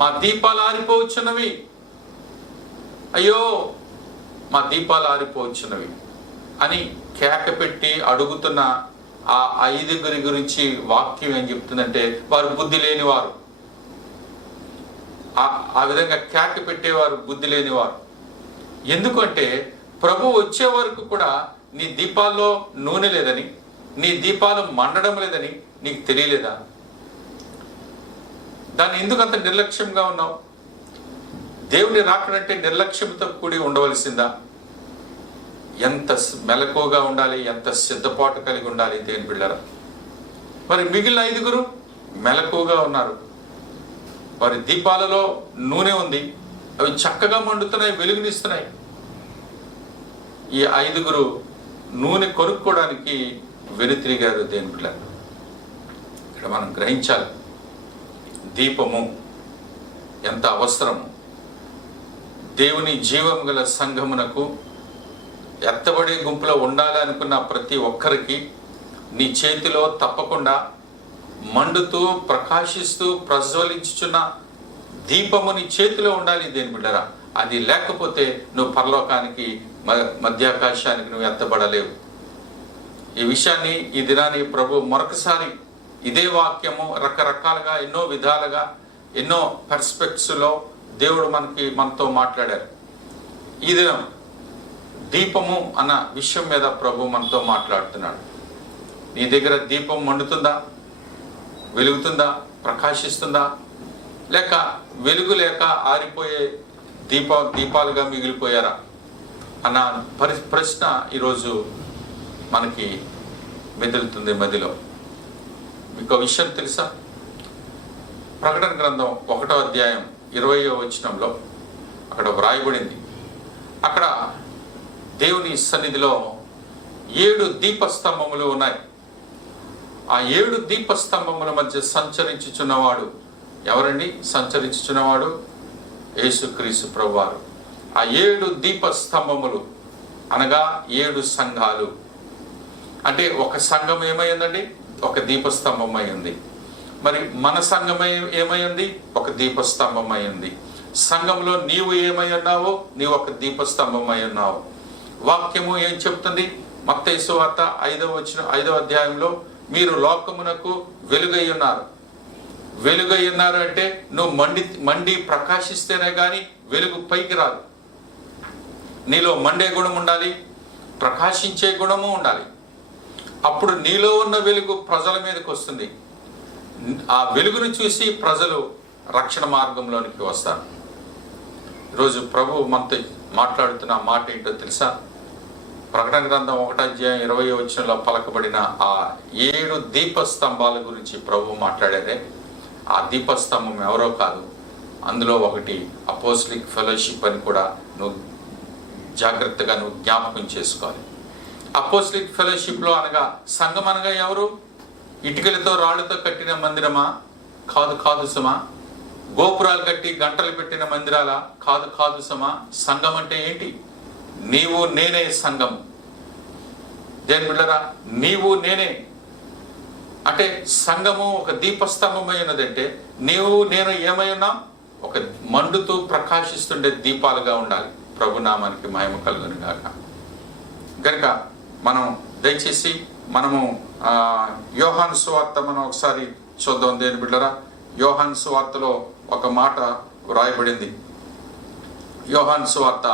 మా దీపాలు ఆరిపోవచ్చున్నవి, అయ్యో మా దీపాలు ఆరిపోవచ్చున్నవి అని కేక పెట్టి అడుగుతున్న ఆ 5 గురించి వాక్యం ఏం చెప్తుందంటే, వారు బుద్ధి లేనివారు. ఆ విధంగా కేక పెట్టేవారు బుద్ధి లేనివారు. ఎందుకంటే ప్రభు వచ్చే వరకు కూడా నీ దీపాల్లో నూనె లేదని, నీ దీపాలు మండడం లేదని నీకు తెలియలేదా? దాన్ని ఎందుకు అంత నిర్లక్ష్యంగా ఉన్నావు? దేవుని రాకడంటే నిర్లక్ష్యంతో కూడి ఉండవలసిందా? ఎంత మెలకువగా ఉండాలి, ఎంత సిద్ధపాటు కలిగి ఉండాలి దేవుని బిడ్డలారా. మరి మిగిలిన 5 మెలకువగా ఉన్నారు. వారి దీపాలలో నూనె ఉంది, అవి చక్కగా మండుతున్నాయి, వెలుగునిస్తున్నాయి. ఈ 5 నూనె కొనుక్కోవడానికి వెనుతిరిగారు దేవుని బిడ్డలారా. ఇక్కడ మనం గ్రహించాలి, దీపము ఎంత అవసరము. దేవుని జీవం గల సంఘమునకు ఎత్తబడే గుంపులో ఉండాలి అనుకున్న ప్రతి ఒక్కరికి నీ చేతిలో తప్పకుండా మండుతూ ప్రకాశిస్తూ ప్రజ్వలించుచున్న దీపము నీ చేతిలో ఉండాలి దేని బిడ్డరా. అది లేకపోతే నువ్వు పరలోకానికి మధ్యాకాశానికి నువ్వు ఎత్తబడలేవు. ఈ విషయాన్ని ఈ దినాన్ని ప్రభు మరొకసారి ఇదే వాక్యము రకరకాలుగా ఎన్నో విధాలుగా ఎన్నో పర్స్పెక్ట్స్లో దేవుడు మనతో మాట్లాడారు. ఈ దినం దీపము అన్న విషయం మీద ప్రభు మనతో మాట్లాడుతున్నాడు. నీ దగ్గర దీపం మండుతుందా, వెలుగుతుందా, ప్రకాశిస్తుందా, లేక వెలుగు లేక ఆరిపోయే దీపాలుగా మిగిలిపోయారా అన్న ప్రశ్న ఈరోజు మనకి మెదులుతుంది మదిలో. మీకు విషయం తెలుసా? ప్రకటన గ్రంథం 1వ అధ్యాయం 20వ వచనంలో అక్కడ వ్రాయబడింది. అక్కడ దేవుని సన్నిధిలో 7 దీపస్తంభములు ఉన్నాయి. ఆ 7 దీపస్తంభముల మధ్య సంచరించుచున్నవాడు ఎవరండి? సంచరించుచున్నవాడు యేసుక్రీస్తు ప్రభువారు. ఆ 7 దీపస్తంభములు అనగా 7 సంఘాలు. అంటే ఒక సంఘం ఏమైందండి? ఒక దీపస్తంభం అయింది. మరి మన సంఘం ఏమైంది? ఒక దీపస్తంభం అయింది. సంఘంలో నీవు ఏమై ఉన్నావో? నీవు ఒక దీపస్తంభం అయి ఉన్నావు. వాక్యము ఏం చెప్తుంది? మత్తయి సువార్త 5వ అధ్యాయంలో మీరు లోకమునకు వెలుగై ఉన్నారు. వెలుగై ఉన్నారు అంటే నువ్వు మండి ప్రకాశిస్తేనే కానీ వెలుగు పైకి రాదు. నీలో మండే గుణం ఉండాలి, ప్రకాశించే గుణము ఉండాలి. అప్పుడు నీలో ఉన్న వెలుగు ప్రజల మీదకి వస్తుంది. ఆ వెలుగును చూసి ప్రజలు రక్షణ మార్గంలోనికి వస్తారు. ఈరోజు ప్రభు మనతో మాట్లాడుతున్న మాట ఏంటో తెలుసా? ప్రకటన గ్రంథం 1వ అధ్యాయం 20వ వచనంలో పలకబడిన ఆ 7 దీపస్తంభాల గురించి ప్రభు మాట్లాడారే. ఆ దీపస్తంభం ఎవరో కాదు, అందులో ఒకటి అపోస్టలిక్ ఫెలోషిప్ అని కూడా నువ్వు జాగ్రత్తగా జ్ఞాపకం చేసుకోవాలి. అపోస్టలిక్ ఫెలోషిప్లో అనగా సంఘం అనగా ఎవరు? ఇటుకలతో రాళ్లతో కట్టిన మందిరమా? కాదు సుమా. గోపురాలు కట్టి గంటలు పెట్టిన మందిరాలా? కాదు సుమా. సంఘం అంటే ఏంటి? నీవు నేనే సంఘం. దేని బిడ్డరా, నీవు నేనే అంటే సంఘము ఒక దీపస్తంభమై ఉన్నదంటే నీవు నేను ఏమై ఉన్నాం? ఒక మండుతూ ప్రకాశిస్తుండే దీపాలుగా ఉండాలి. ప్రభునామానికి మహిమ కలుగును గాక. కనుక మనం దయచేసి మనము యోహాను సువార్త మనం ఒకసారి చూద్దాం దేని బిడ్డరా. యోహాను సువార్తలో ఒక మాట వ్రాయబడింది. యోహాను సువార్త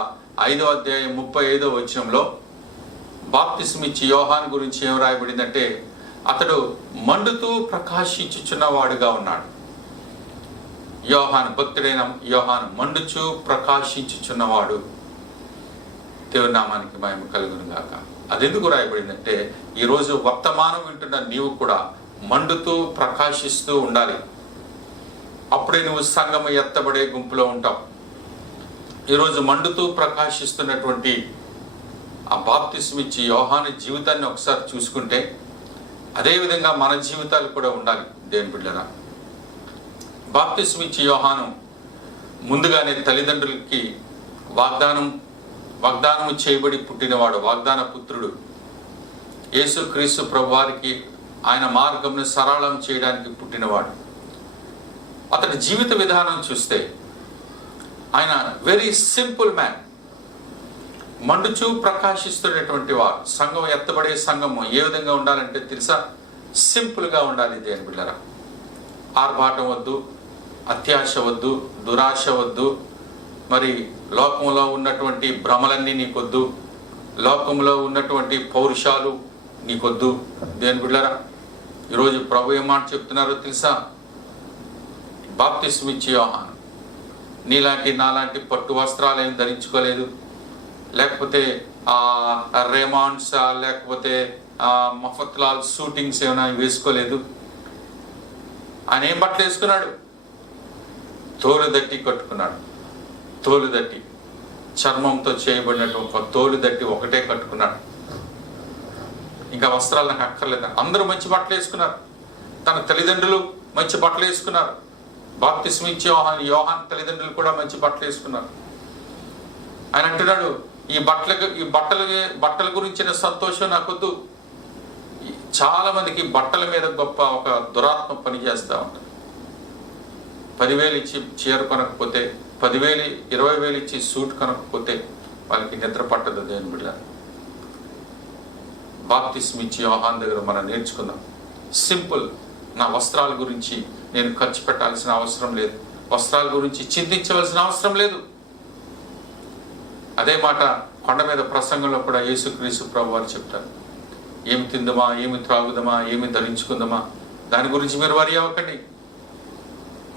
5వ అధ్యాయం 35వ వచనంలో బాప్తిస్మిచ్చి యోహాను గురించి ఏం రాయబడిందంటే అతడు మండుతూ ప్రకాశించుచున్నవాడుగా ఉన్నాడు. యోహాను, భక్తుడైన యోహాను మండుచూ ప్రకాశించుచున్నవాడు. దేవుని నామానికి మహిమ కలుగును గాక. అదెందుకు రాయబడిందంటే ఈరోజు వర్తమానం వింటున్న నీవు కూడా మండుతూ ప్రకాశిస్తూ ఉండాలి. అప్పుడే నువ్వు సంఘము ఎత్తబడే గుంపులో ఉంటావు. ఈరోజు మండుతూ ప్రకాశిస్తున్నటువంటి ఆ బాప్తిస్మిచ్చి యోహాను జీవితాన్ని ఒకసారి చూసుకుంటే అదేవిధంగా మన జీవితాలు కూడా ఉండాలి. దేవుని బిడ్డలారా, బాప్తిస్మిచ్చి యోహాను ముందుగానే తల్లిదండ్రులకి వాగ్దానము చేయబడి పుట్టినవాడు, వాగ్దాన పుత్రుడు. యేసుక్రీస్తు ప్రభువారికి ఆయన మార్గంను సరళం చేయడానికి పుట్టినవాడు. అతని జీవిత విధానం చూస్తే ఆయన వెరీ సింపుల్ మ్యాన్. మండుచూ ప్రకాశిస్తున్నటువంటి వారు. సంఘం ఎత్తబడే సంఘము ఏ విధంగా ఉండాలంటే తెలుసా? సింపుల్గా ఉండాలి. దేని బిడ్డరా, ఆర్భాటం వద్దు, అత్యాశ వద్దు, దురాశ వద్దు, మరి లోకంలో ఉన్నటువంటి భ్రమలన్నీ నీకొద్దు, లోకంలో ఉన్నటువంటి పౌరుషాలు నీకొద్దు. దేని బిడ్డలారా, ఈరోజు ప్రభు ఏం మాట చెప్తున్నారో తెలుసా? బాప్తిస్మం ఇచ్చే యోహాను నీలాంటి నాలాంటి పట్టు వస్త్రాలు ఏం ధరించుకోలేదు, లేకపోతే రేమాండ్స్ లేకపోతే మఫత్లాల్ షూటింగ్స్ ఏమైనా వేసుకోలేదు. ఆయన ఏం బట్టలు వేసుకున్నాడు? తోలు దట్టి కట్టుకున్నాడు. తోలు దట్టి, చర్మంతో చేయబడినట్టు ఒక తోలు దట్టి ఒకటే కట్టుకున్నాడు. ఇంకా వస్త్రాలు నాకు అక్కర్లేదు. అందరూ మంచి బట్టలు వేసుకున్నారు, తన తల్లిదండ్రులు మంచి బట్టలు వేసుకున్నారు. బాప్తిస్మం ఇచ్చే యోహాను తల్లిదండ్రులు కూడా మంచి బట్టలు వేసుకున్నారు. ఆయన అంటున్నాడు, ఈ బట్టల గురించిన సంతోషం నాకొద్దు. చాలా మందికి బట్టల మీద గొప్ప ఒక దురాత్మ పనిచేస్తూ ఉంటుంది. 10,000 ఇచ్చి చీర కొనకపోతే, 10,000 20,000 ఇచ్చి సూట్ కొనకపోతే వాళ్ళకి నిద్ర పట్టదు. దేని బిడ్డ, బాప్తిస్మం ఇచ్చే యోహాను దగ్గర మనం నేర్చుకుందాం. సింపుల్. నా వస్త్రాల గురించి నేను ఖర్చు పెట్టాల్సిన అవసరం లేదు, వస్త్రాల గురించి చింతించవలసిన అవసరం లేదు. అదే మాట కొండ మీద ప్రసంగంలో కూడా యేసుక్రీస్తు ప్రభు వారు చెప్తారు. ఏమి తిందమా, ఏమి త్రాగుదమా, ఏమి ధరించుకుందామా, దాని గురించి మీరు వరి అవ్వకండి.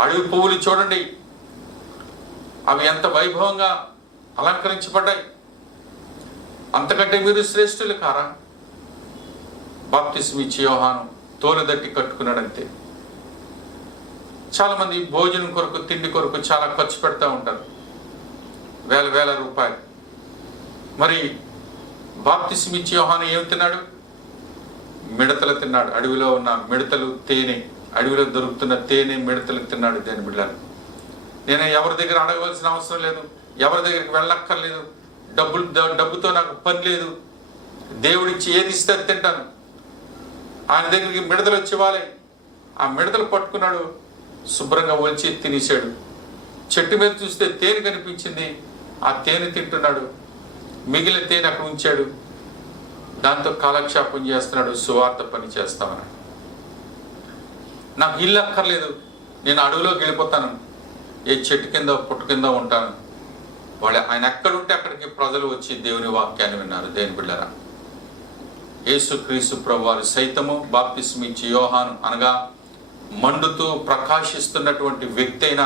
అడవి పువ్వులు చూడండి, అవి ఎంత వైభవంగా అలంకరించబడ్డాయి. అంతకంటే మీరు శ్రేష్ఠులు కారా? బాప్తిస్మం ఇచ్చే యోహాను తోలు దట్టి కట్టుకున్నాడంతే. చాలా మంది భోజనం కొరకు, తిండి కొరకు చాలా ఖర్చు పెడతా ఉంటారు, వేల రూపాయలు. మరి బాప్తిస్మం ఇచ్చే యోహాను ఏం తిన్నాడు? మిడతలు తిన్నాడు. అడవిలో ఉన్న మిడతలు, తేనె, అడవిలో దొరుకుతున్న తేనె, మిడతలు తిన్నాడు. దేని బిడ్డలు, నేను ఎవరి దగ్గర అడగవలసిన అవసరం లేదు, ఎవరి దగ్గరికి వెళ్ళక్కర్లేదు, డబ్బుతో నాకు పని లేదు. దేవుడిచ్చి ఏది ఇస్తే తింటాను. ఆయన దగ్గరికి మిడతలు వచ్చేవాళ్ళే. ఆ మిడతలు పట్టుకున్నాడు, శుభ్రంగా ఒలిచి తినేసాడు. చెట్టు మీద చూస్తే తేనె కనిపించింది, ఆ తేనె తింటున్నాడు. మిగిలిన తేనె అక్కడ ఉంచాడు, దాంతో కాలక్షేపం చేస్తున్నాడు, సువార్త పని చేస్తామని. నాకు ఇల్లు అక్కర్లేదు, నేను అడవిలోకి వెళ్ళిపోతాను, ఏ చెట్టు కింద పుట్టు కింద ఉంటాను. ఆయన ఎక్కడుంటే అక్కడికి ప్రజలు వచ్చి దేవుని వాక్యాన్ని విన్నారు. దేని బిడ్డరా, యేసుక్రీస్తు ప్రభు వారు సైతము బాప్తిస్మం ఇచ్చే యోహాను అనగా మండుతూ ప్రకాశిస్తున్నటువంటి వ్యక్తి అయిన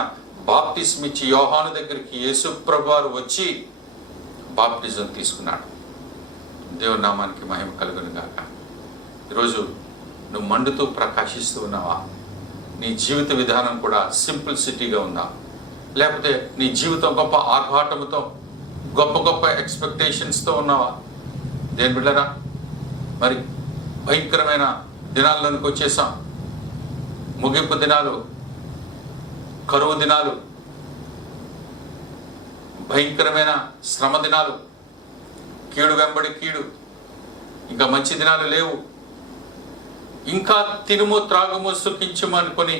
బాప్తిస్మం ఇచ్చే యోహాను దగ్గరికి యేసు ప్రభు వారు వచ్చి బాప్టిజం తీసుకున్నాడు. దేవుని నామానికి మహిమ కలుగును గాక. ఈరోజు నువ్వు మండుతూ ప్రకాశిస్తూ ఉన్నావా? నీ జీవిత విధానం కూడా సింప్లిసిటీగా ఉందా? లేకపోతే నీ జీవితం గొప్ప ఆర్భాటముతో, గొప్ప ఎక్స్పెక్టేషన్స్తో ఉన్నావా? దేని బిడ్డరా, మరి భయంకరమైన దినాల్లోనికి వచ్చేసాం. ముగింపు దినాలు, కరువు దినాలు, భయంకరమైన శ్రమ దినాలు, కీడు వెంబడి కీడు, ఇంకా మంచి దినాలు లేవు. ఇంకా తినుము త్రాగుము సుఖించము అనుకొని,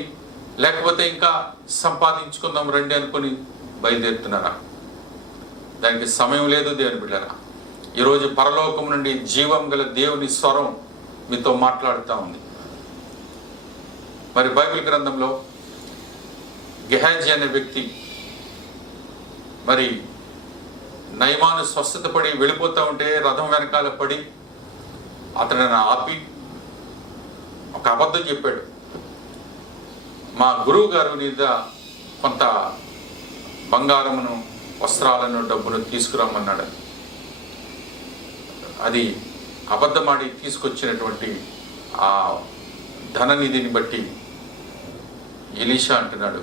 లేకపోతే ఇంకా సంపాదించుకుందాం రండి అనుకొని బయలుదేరుతున్నారా? దానికి సమయం లేదు. దేవుని బిడ్డరా, ఈరోజు పరలోకం నుండి జీవం గల దేవుని స్వరం మీతో మాట్లాడుతూ ఉంది. మరి బైబిల్ గ్రంథంలో గెహాజీ అనే వ్యక్తి మరి నయమాను స్వస్థత పడి వెళ్ళిపోతూ ఉంటే రథం వెనకాల పడి అతనిని ఆపి ఒక అబద్ధం చెప్పాడు. మా గురువు గారి మీద కొంత బంగారమును, వస్త్రాలను, డబ్బును తీసుకురమ్మన్నాడు. అది అబద్ధమాడి తీసుకొచ్చినటువంటి ఆ ధననిధిని బట్టి ఎలీషా అంటున్నాడు,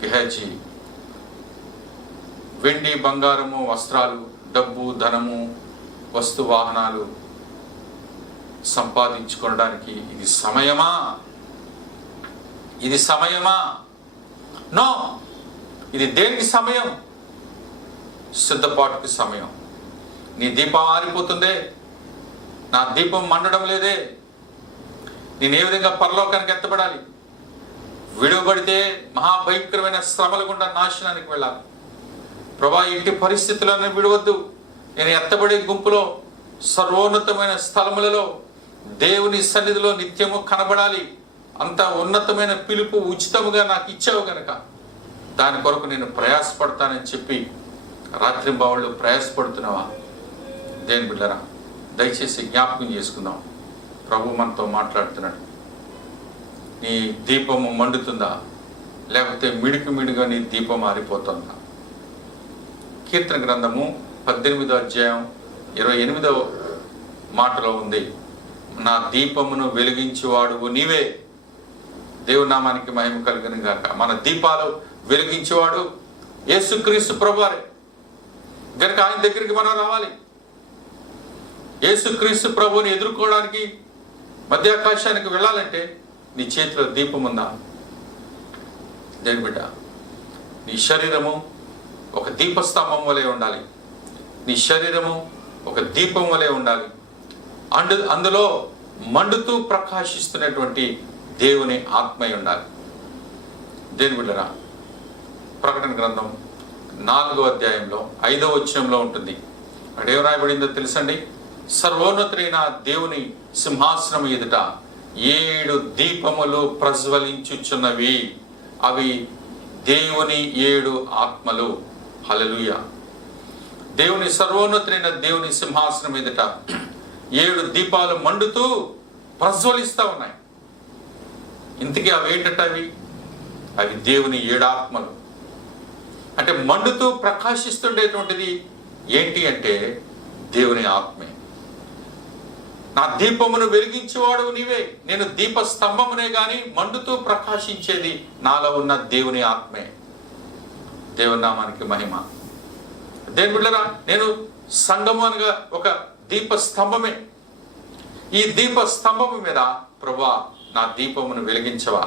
గెహాజీ వెండి, బంగారము, వస్త్రాలు, డబ్బు, ధనము, వస్తు వాహనాలు సంపాదించుకోవడానికి ఇది సమయమా? ఇది సమయమా? నో, ఇది దేనికి సమయం? సిద్ధపాటుకి సమయం. నీ దీపం ఆరిపోతుందే, నా దీపం మండడం లేదే, నేను ఏ విధంగా పరలోకానికి ఎత్తబడాలి? విడువబడితే మహాభయంకరమైన శ్రమల గుండా నాశనానికి వెళ్ళాలి. ప్రభా, ఇంటి పరిస్థితులను విడవద్దు, నేను ఎత్తబడే గుంపులో సర్వోన్నతమైన స్థలములలో దేవుని సన్నిధిలో నిత్యము కనబడాలి. అంత ఉన్నతమైన పిలుపు ఉచితముగా నాకు ఇచ్చావు గనక దాని కొరకు నేను ప్రయాసపడతానని చెప్పి రాత్రింబవళ్ళు ప్రయాసపడుతున్నావా? దేని బిడ్డరా, దయచేసి జ్ఞాపకం చేసుకుందాం. ప్రభు మనతో మాట్లాడుతున్నాడు. నీ దీపము మండుతుందా, లేకపోతే మిడిగా నీ దీపం ఆరిపోతుందా? కీర్తన గ్రంథము 18వ అధ్యాయం 28వ మాటలో ఉంది, నా దీపమును వెలిగించేవాడు నీవే. దేవుని నామానికి మహిమ కలుగును గాక. మన దీపాలు వెలిగించేవాడు యేసుక్రీస్తు ప్రభువారే గనుక ఆయన దగ్గరికి మనం రావాలి. యేసుక్రీస్తు ప్రభువుని ఎదుర్కోవడానికి మధ్యాకాశానికి వెళ్ళాలంటే నీ చేతిలో దీపం ఉందా? దేని బిడ్డ, నీ శరీరము ఒక దీపస్తంభం వలె ఉండాలి. నీ శరీరము ఒక దీపం వలె ఉండాలి. అందులో మండుతూ ప్రకాశిస్తున్నటువంటి దేవుని ఆత్మై ఉండాలి. దేని బిడ్డరా, ప్రకటన గ్రంథం 4వ అధ్యాయంలో 5వ వచనంలో ఉంటుంది. అక్కడ ఏం రాయబడిందో తెలుసండి? సర్వోన్నతుడైన దేవుని సింహాసనం ఎదుట 7 దీపములు ప్రజ్వలించుచున్నవి. అవి దేవుని 7 ఆత్మలు. హల్లెలూయా. దేవుని సర్వోన్నతుడైన దేవుని సింహాసనం ఎదుట 7 దీపాలు మండుతూ ప్రజ్వలిస్తూ ఉన్నాయి. ఇంతకీ అవి ఏంటంటే అవి దేవుని 7 ఆత్మలు. అంటే మండుతూ ప్రకాశిస్తుండేటువంటిది ఏంటి అంటే దేవుని ఆత్మే. నా దీపమును వెలిగించేవాడు నీవే. నేను దీప స్తంభమునే గాని మండుతూ ప్రకాశించేది నాలో ఉన్న దేవుని ఆత్మే. దేవుని నామానికి మహిమ. దేని బిడ్డరా, నేను సంఘము అనగా ఒక దీప స్తంభమే. ఈ దీప స్తంభము మీద ప్రభువా నా దీపమును వెలిగించవా,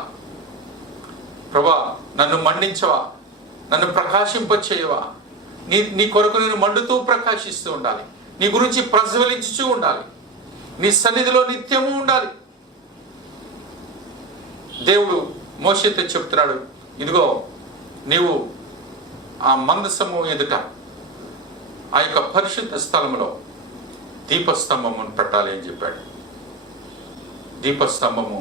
ప్రభువా నన్ను మండించవా, నన్ను ప్రకాశింపచేయవా. నీ కొరకు నేను మండుతూ ప్రకాశిస్తూ ఉండాలి. నీ గురించి ప్రజ్వలించుతూ ఉండాలి. నీ సన్నిధిలో నిత్యము ఉండాలి. దేవుడు మోషేతో చెప్తున్నాడు, ఇదిగో నీవు ఆ మందసము ఎదుట ఆ యొక్క పరిశుద్ధ స్థలంలో దీపస్తంభమును పెట్టాలి అని చెప్పాడు. దీపస్తంభము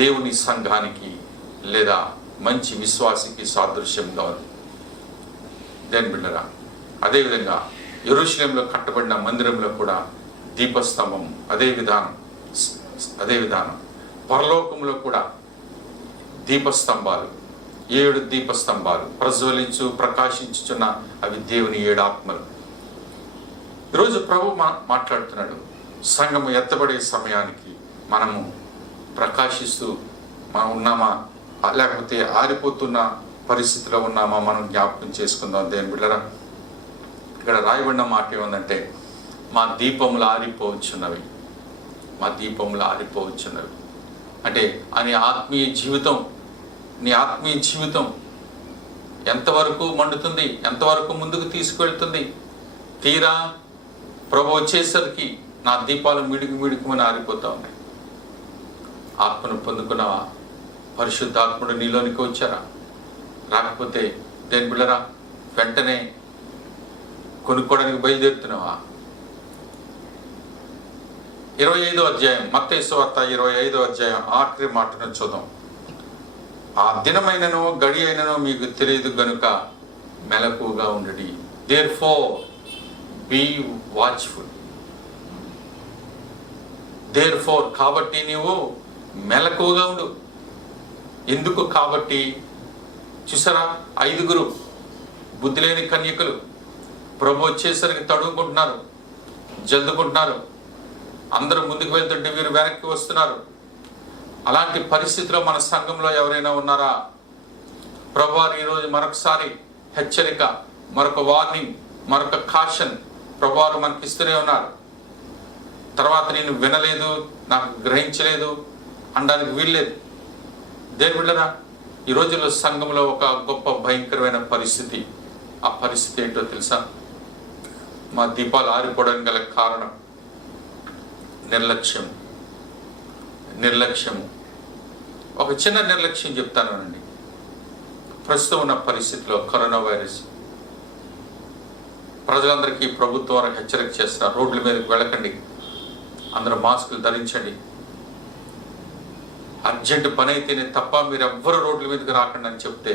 దేవుని సంఘానికి లేదా మంచి విశ్వాసికి సాదృశ్యంగా ఉంది. దేని బిడ్డరా, అదేవిధంగా యెరూషలేములో కట్టబడిన మందిరంలో కూడా దీపస్తంభం అదే విధానం పరలోకంలో కూడా దీపస్తంభాలు 7 దీపస్తంభాలు ప్రజ్వలించు ప్రకాశించుచున్న అవి దేవుని 7 ఆత్మలు. ఈరోజు ప్రభు మాట్లాడుతున్నాడు, సంఘము ఎత్తబడే సమయానికి మనము ప్రకాశిస్తూ మనం ఉన్నామా, లేకపోతే ఆరిపోతున్న పరిస్థితిలో ఉన్నామా మనం జ్ఞాపకం చేసుకుందాం. దేని బిడ్డరా, ఇక్కడ రాయబడిన మాట ఏముందంటే, మా దీపములు ఆరిపోవచ్చున్నవి, మా దీపములు ఆరిపోవచ్చున్నవి. అంటే నీ ఆత్మీయ జీవితం ఎంతవరకు మండుతుంది, ఎంతవరకు ముందుకు తీసుకువెళ్తుంది? తీరా ప్రభు వచ్చేసరికి నా దీపాలు మిడుకుమని ఆరిపోతా ఉన్నాయి. ఆత్మను పొందుకున్నావా? పరిశుద్ధాత్ముడు నీలోనికి వచ్చారా? రాకపోతే దేని బిళ్ళరా వెంటనే కొనుక్కోవడానికి బయలుదేరుతున్నావా? 25వ అధ్యాయం మత్తయి సువార్త 25వ అధ్యాయం ఆఖరి మాటను చూద్దాం. ఆ దినమైనను గడి అయినను మీకు తెలియదు గనుక మెలకువగా ఉండండి. Therefore be watchful. దేర్ఫోర్ కాబట్టి నీవు మెలకువగా ఉండు. ఎందుకు కాబట్టి? చూసారా, 5 బుద్ధి లేని కన్యకులు ప్రభు వచ్చేసరికి తడుముకుంటున్నారు, జల్దుకుంటున్నారు. అందరూ ముందుకు వెళ్తుంటే వీరు వెనక్కి వస్తున్నారు. అలాంటి పరిస్థితిలో మన సంఘంలో ఎవరైనా ఉన్నారా? ప్రభువారు ఈరోజు మరొకసారి హెచ్చరిక, మరొక వార్నింగ్, మరొక కాషన్ ప్రభువారు మనకి ఇస్తూనే ఉన్నారు. తర్వాత నేను వినలేదు, నాకు గ్రహించలేదు అనడానికి వీల్లేదు. దేని బిడ్డరా, ఈ రోజుల్లో సంఘంలో ఒక గొప్ప భయంకరమైన పరిస్థితి. ఆ పరిస్థితి ఏంటో తెలుసా? మా దీపాలు ఆరిపోవడానికి గల కారణం నిర్లక్ష్యము. ఒక చిన్న నిర్లక్ష్యం చెప్తానండి. ప్రస్తుతం ఉన్న పరిస్థితిలో కరోనా వైరస్ ప్రజలందరికీ ప్రభుత్వం వారికి హెచ్చరిక చేస్తున్నారు. రోడ్ల మీదకి వెళ్ళకండి, అందరూ మాస్కులు ధరించండి, అర్జెంట్ పని అయితేనే తప్ప మీరు ఎవ్వరు రోడ్ల మీదకి రాకండి అని చెప్తే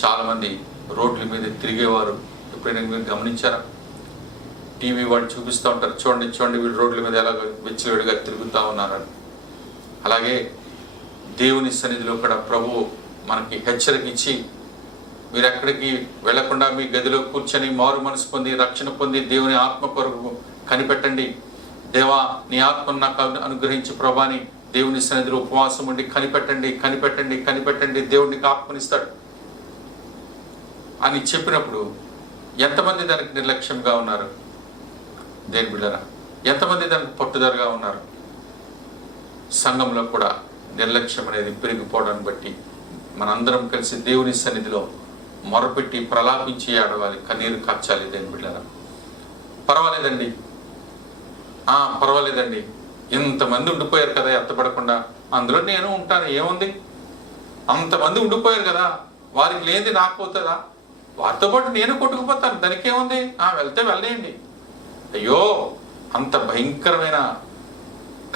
చాలామంది రోడ్ల మీద తిరిగేవారు ఎప్పుడైనా మీరు గమనించారా? టీవీ వాళ్ళు చూపిస్తూ ఉంటారు, చూడండి చూడండి వీళ్ళు రోడ్ల మీద ఎలా విచ్చలవిడిగా తిరుగుతూ ఉన్నారని. అలాగే దేవుని సన్నిధిలో కూడా ప్రభువు మనకి హెచ్చరిక ఇచ్చి, మీరు ఎక్కడికి వెళ్లకుండా మీ గదిలో కూర్చొని మారు మనసు పొంది రక్షణ పొంది దేవుని ఆత్మ కొరకు కనిపెట్టండి. దేవా నీ ఆత్మను నాకు అనుగ్రహించి ప్రభాని దేవుని సన్నిధిలో ఉపవాసం ఉండి కనిపెట్టండి కనిపెట్టండి కనిపెట్టండి, దేవుడికి ఆత్మనిస్తాడు అని చెప్పినప్పుడు ఎంతమంది దానికి నిర్లక్ష్యంగా ఉన్నారు? దేని బిడ్డరా, ఎంతమంది దానికి పట్టుదలగా ఉన్నారు? సంఘంలో కూడా నిర్లక్ష్యం అనేది పెరిగిపోవడాన్ని బట్టి మనందరం కలిసి దేవుని సన్నిధిలో మొరపెట్టి ప్రలాపించి ఆడవాలి, కన్నీరు కార్చాలి. దేని బిడ్డరా, పర్వాలేదండి, పర్వాలేదండి, ఇంతమంది ఉండిపోయారు కదా ఎత్తపడకుండా, అందులో నేను ఉంటాను, ఏముంది, అంతమంది ఉండిపోయారు కదా, వారికి లేనిది నాకు పోతుందా, వారితో పాటు నేను కొట్టుకుపోతాను, దానికి ఏముంది, వెళ్తే వెళ్ళేయండి. అయ్యో, అంత భయంకరమైన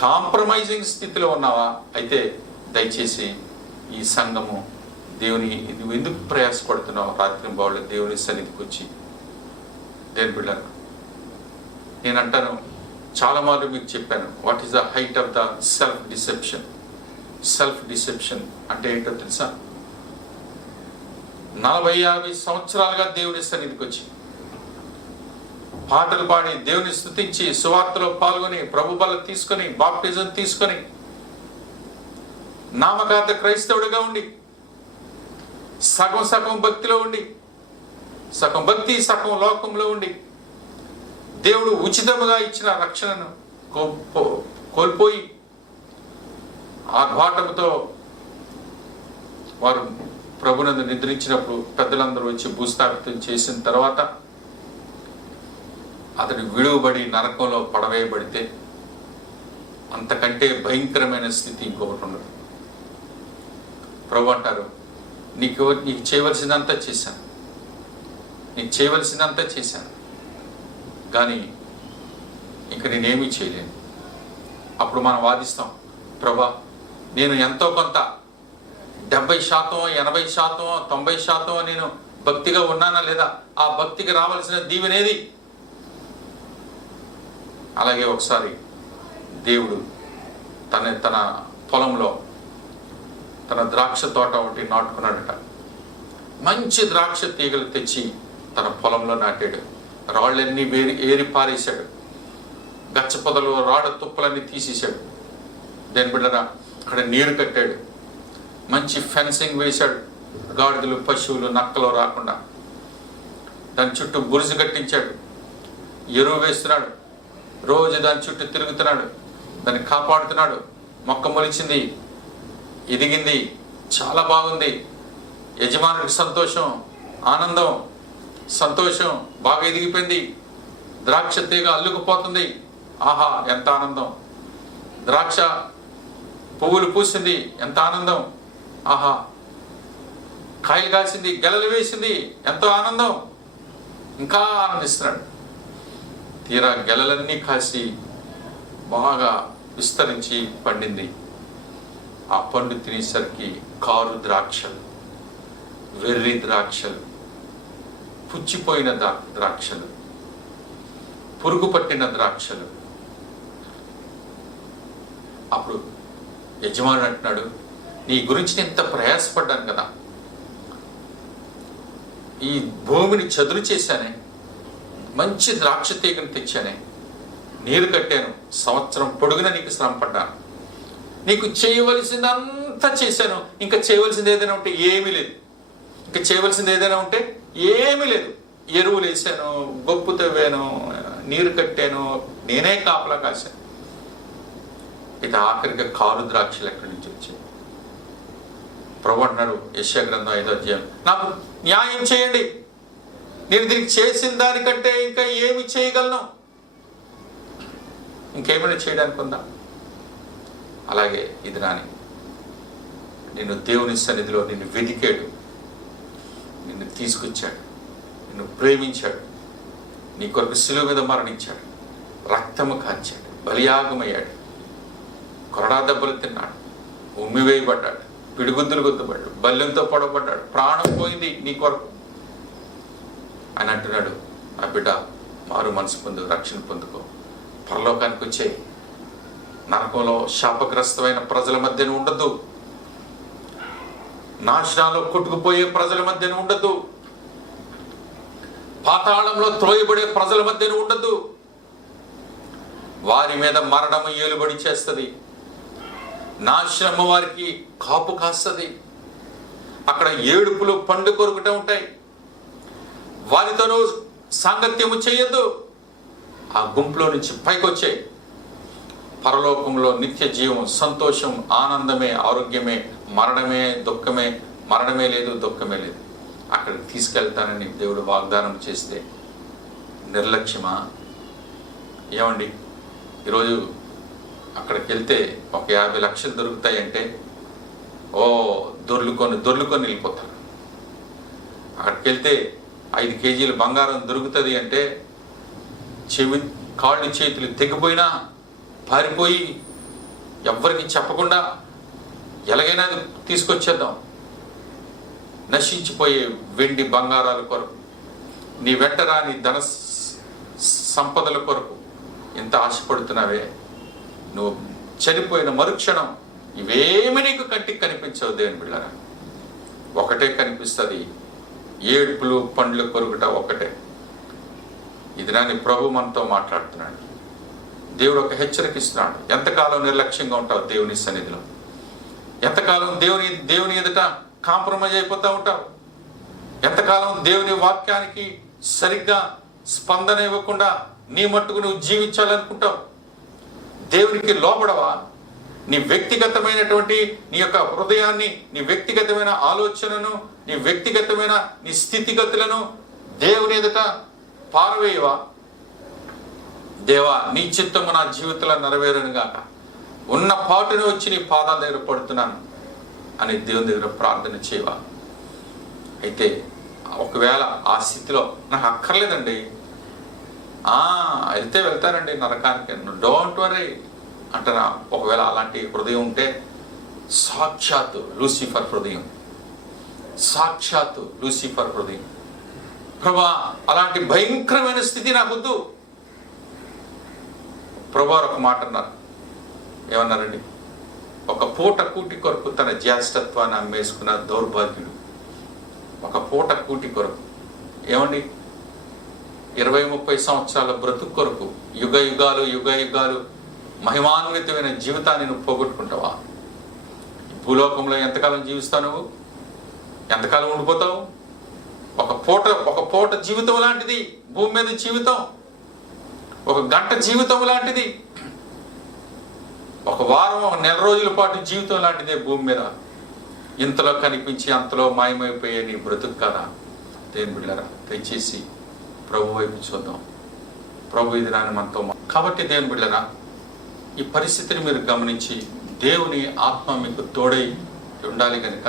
కాంప్రమైజింగ్ స్థితిలో ఉన్నావా? అయితే దయచేసి ఈ సంఘము దేవుని నువ్వు ఎందుకు ప్రయాసపడుతున్నావు? రాత్రి బావులు దేవుని సన్నిధికి వచ్చి దేని బిడ్డలు, నేను అంటాను, చాలా మార్లు మీకు చెప్పాను, what is the height of the self deception. Self deception అంటే ఏంటో తెలుసా? 40-50 సంవత్సరాలుగా దేవుని సన్నిధికి వచ్చి పాటలు పాడి దేవుని స్తుతించి సువార్తలో పాల్గొని ప్రభు బల తీసుకొని బాప్టిజం తీసుకొని నామకార్థ క్రైస్తవుడిగా ఉండి సగం సగం భక్తిలో ఉండి, సగం భక్తి సగం లోకంలో ఉండి దేవుడు ఉచితముగా ఇచ్చిన రక్షణను కోల్పోయి ఆర్భాటముతో వారు ప్రభునందు నిద్రించినప్పుడు పెద్దలందరూ వచ్చి భూస్థాపితం చేసిన తర్వాత అతడు విడువబడి నరకంలో పడవేయబడితే అంతకంటే భయంకరమైన స్థితి ఇంకొకటి ఉండదు. ప్రభు అంటారు, నీకు చేయవలసిందంతా చేశాను, నీకు చేయవలసిందంతా చేశాను, కానీ ఇంక నేనేమీ చేయలేను. అప్పుడు మనం వాదిస్తాం, ప్రభా నేను ఎంతో కొంత 70%, 80%, 90% నేను భక్తిగా ఉన్నానా లేదా, ఆ భక్తికి రావాల్సిన దీవెనేది. అలాగే ఒకసారి దేవుడు తన పొలంలో తన ద్రాక్ష తోట ఒకటి నాటుకున్నాడట. మంచి ద్రాక్ష తీగలు తెచ్చి తన పొలంలో నాటాడు. రాళ్ళన్నీ ఏరి పారేశాడు, గచ్చ పొదలు రాళ్ళ తుప్పలన్నీ తీసేశాడు. దేని బిడ్డరా, అక్కడ నీరు కట్టాడు, మంచి ఫెన్సింగ్ వేశాడు, గాడిదలు పశువులు నక్కలు రాకుండా. దాని చుట్టూ బురుజు కట్టించాడు, ఎరువు వేస్తున్నాడు, రోజు దాని చుట్టూ తిరుగుతున్నాడు, దాన్ని కాపాడుతున్నాడు. మొక్క మొలిచింది, ఎదిగింది, చాలా బాగుంది. యజమానుడికి సంతోషం, ఆనందం, సంతోషం, బాగా ఎదిగిపోయింది. ద్రాక్ష తీగ అల్లుకుపోతుంది, ఆహా ఎంత ఆనందం. ద్రాక్ష పువ్వులు పూసింది, ఎంత ఆనందం, ఆహా. కాయలు కాసింది, గెలలు వేసింది, ఎంతో ఆనందం, ఇంకా ఆనందిస్తున్నాడు. తీరా గెలలన్నీ కాసి బాగా విస్తరించి పండింది. ఆ పండు తినేసరికి కారు ద్రాక్షలు, వెర్రి ద్రాక్షలు, పుచ్చిపోయిన ద్రాక్షలు, పురుగు పట్టిన ద్రాక్షలు. అప్పుడు యజమానుడు అంటున్నాడు, నీ గురించి నేను ఇంత ప్రయాసపడ్డాను కదా, ఈ భూమిని చదురు చేశానే, మంచి ద్రాక్ష తీగను తెచ్చానే, నీరు కట్టాను, సంవత్సరం పొడుగున నీకు శ్రమ పడ్డాను, నీకు చేయవలసిందంతా చేశాను, ఇంకా చేయవలసింది ఏదైనా ఉంటే ఏమీ లేదు, ఇంకా చేయవలసింది ఏదైనా ఉంటే ఏమీ లేదు. ఎరువులు వేసాను, గొప్పు తవ్వాను, నీరు కట్టాను, నేనే కాపలా కాశాను. ఇక ఆఖరిగా కారు ద్రాక్షలు ఎక్కడి నుంచి వచ్చాయి? ప్రభు అంటున్నాడు యెషయా గ్రంథం 5వ అధ్యాయం, నాకు న్యాయం చేయండి, నేను దీనికి చేసిన దానికంటే ఇంకా ఏమి చేయగలను? ఇంకేమైనా చేయడానికి ఉందా? అలాగే ఇది నాని నిన్ను దేవుని సన్నిధిలో నిన్ను వెతికాడు, నిన్ను తీసుకొచ్చాడు, నిన్ను ప్రేమించాడు, నీ కొరకు శిలువ మీద మరణించాడు, రక్తము కాల్చాడు, బలియాగమయ్యాడు, కొరడా దెబ్బలు తిన్నాడు, ఉమ్మివేయబడ్డాడు, పిడిగుద్దులు గుద్దబడ్డాడు, బల్లెంతో పొడవబడ్డాడు, ప్రాణం పోయింది నీ కొరకు అని అంటున్నాడు. ఆ బిడ్డ మారు మనసు పొందు, రక్షణ పొందుకో, పరలోకానికి వచ్చే, నరకంలో శాపగ్రస్తమైన ప్రజల మధ్యన ఉండద్దు, నాశనాల్లో కొట్టుకుపోయే ప్రజల మధ్యన ఉండద్దు, పాతాళంలో త్రోయబడే ప్రజల మధ్యన ఉండద్దు. వారి మీద మరణము ఏలుబడి చేస్తుంది, నాశనము వారికి కాపు కాస్తుంది. అక్కడ ఏడుపులు పండు కొరుకుట ఉంటాయి. వారితోనూ సాంగత్యము చేయొద్దు. ఆ గుంపులో నుంచి పైకొచ్చే పరలోకంలో నిత్య జీవం, సంతోషం, ఆనందమే, ఆరోగ్యమే, మరణమే దుఃఖమే, మరణమే లేదు, దుఃఖమే లేదు. అక్కడికి తీసుకెళ్తానని దేవుడు వాగ్దానం చేస్తే నిర్లక్ష్యమా? ఏమండి, ఈరోజు అక్కడికి వెళ్తే ఒక 50 లక్షలు దొరుకుతాయంటే దొర్లుకొని వెళ్ళిపోతారు. అక్కడికి వెళ్తే 5 కేజీలు బంగారం దొరుకుతుంది అంటే కాళ్ళు చేతులు తెగిపోయినా పారిపోయి ఎవ్వరికి చెప్పకుండా ఎలాగైనా తీసుకొచ్చేద్దాం. నశించిపోయే వెండి బంగారాల కొరకు, నీ వెంట రాని ధన సంపదల కొరకు ఎంత ఆశపడుతున్నావే. నువ్వు చనిపోయిన మరుక్షణం ఇవేమి నీకు కంటికి కనిపించవు. దేవుని బిడ్డలారా, ఒకటే కనిపిస్తుంది, ఏడుపులు పండ్లు కొరుకుట ఒకటే. ఇది నాని ప్రభు మనతో మాట్లాడుతున్నాడు. దేవుడు ఒక హెచ్చరికిస్తున్నాడు. ఎంతకాలం నిర్లక్ష్యంగా ఉంటావు దేవుని సన్నిధిలో? ఎంతకాలం దేవుని ఎదుట కాంప్రమైజ్ అయిపోతూ ఉంటావు? ఎంతకాలం దేవుని వాక్యానికి సరిగ్గా స్పందన ఇవ్వకుండా నీ మట్టుకు నువ్వు జీవించాలనుకుంటావు? దేవునికి లోబడవా? నీ వ్యక్తిగతమైనటువంటి నీ యొక్క హృదయాన్ని, నీ వ్యక్తిగతమైన ఆలోచనను, నీ వ్యక్తిగతమైన నీ స్థితిగతులను దేవుని ఎదుట పారవేయవా? దేవా, నీ చిత్తము నా జీవితంలో నెరవేరును గాక, ఉన్న పాటును వచ్చి నీ పాదాల దగ్గర పడుతున్నాను అని దేవుని దగ్గర ప్రార్థన చేయవా? అయితే ఒకవేళ ఆ స్థితిలో నాకు అక్కర్లేదండి, వెళ్తారండి నరకానికి, డోంట్ వరీ అంటారా? ఒకవేళ అలాంటి హృదయం ఉంటే సాక్షాత్తు లూసిఫర్ హృదయం, సాక్షాత్తు లూసిఫర్ హృదయం. ప్రభా, అలాంటి భయంకరమైన స్థితి నాకు వద్దు. ప్రభా ఒక మాట అన్నారు. ఏమన్నారండి? ఒక పూట కూటి కొరకు తన జ్యేష్ఠత్వాన్ని అమ్మేసుకున్న దౌర్భాగ్యుడు. ఒక పూట కూటి కొరకు. ఏమండి, 20-30 సంవత్సరాల బ్రతుకు కొరకు యుగ యుగాలు మహిమాన్వితమైన జీవితాన్ని నువ్వు పోగొట్టుకుంటావా? భూలోకంలో ఎంతకాలం జీవిస్తావు? నువ్వు ఎంతకాలం ఉండిపోతావు? ఒక పూట జీవితం లాంటిది భూమి మీద జీవితం, ఒక గంట జీవితం లాంటిది, ఒక వారం, ఒక నెల రోజుల పాటు జీవితం లాంటిదే భూమి మీద. ఇంతలో కనిపించి అంతలో మాయమైపోయే నీ బ్రతుకు కదా. దేవుని బిడ్డలారా, దయచేసి ప్రభు వైపు చూద్దాం. ప్రభు ఇది నాని మనతో. కాబట్టి దేవుని బిడ్డలారా, ఈ పరిస్థితిని మీరు గమనించి దేవుని ఆత్మ మీకు తోడై ఉండాలి కనుక,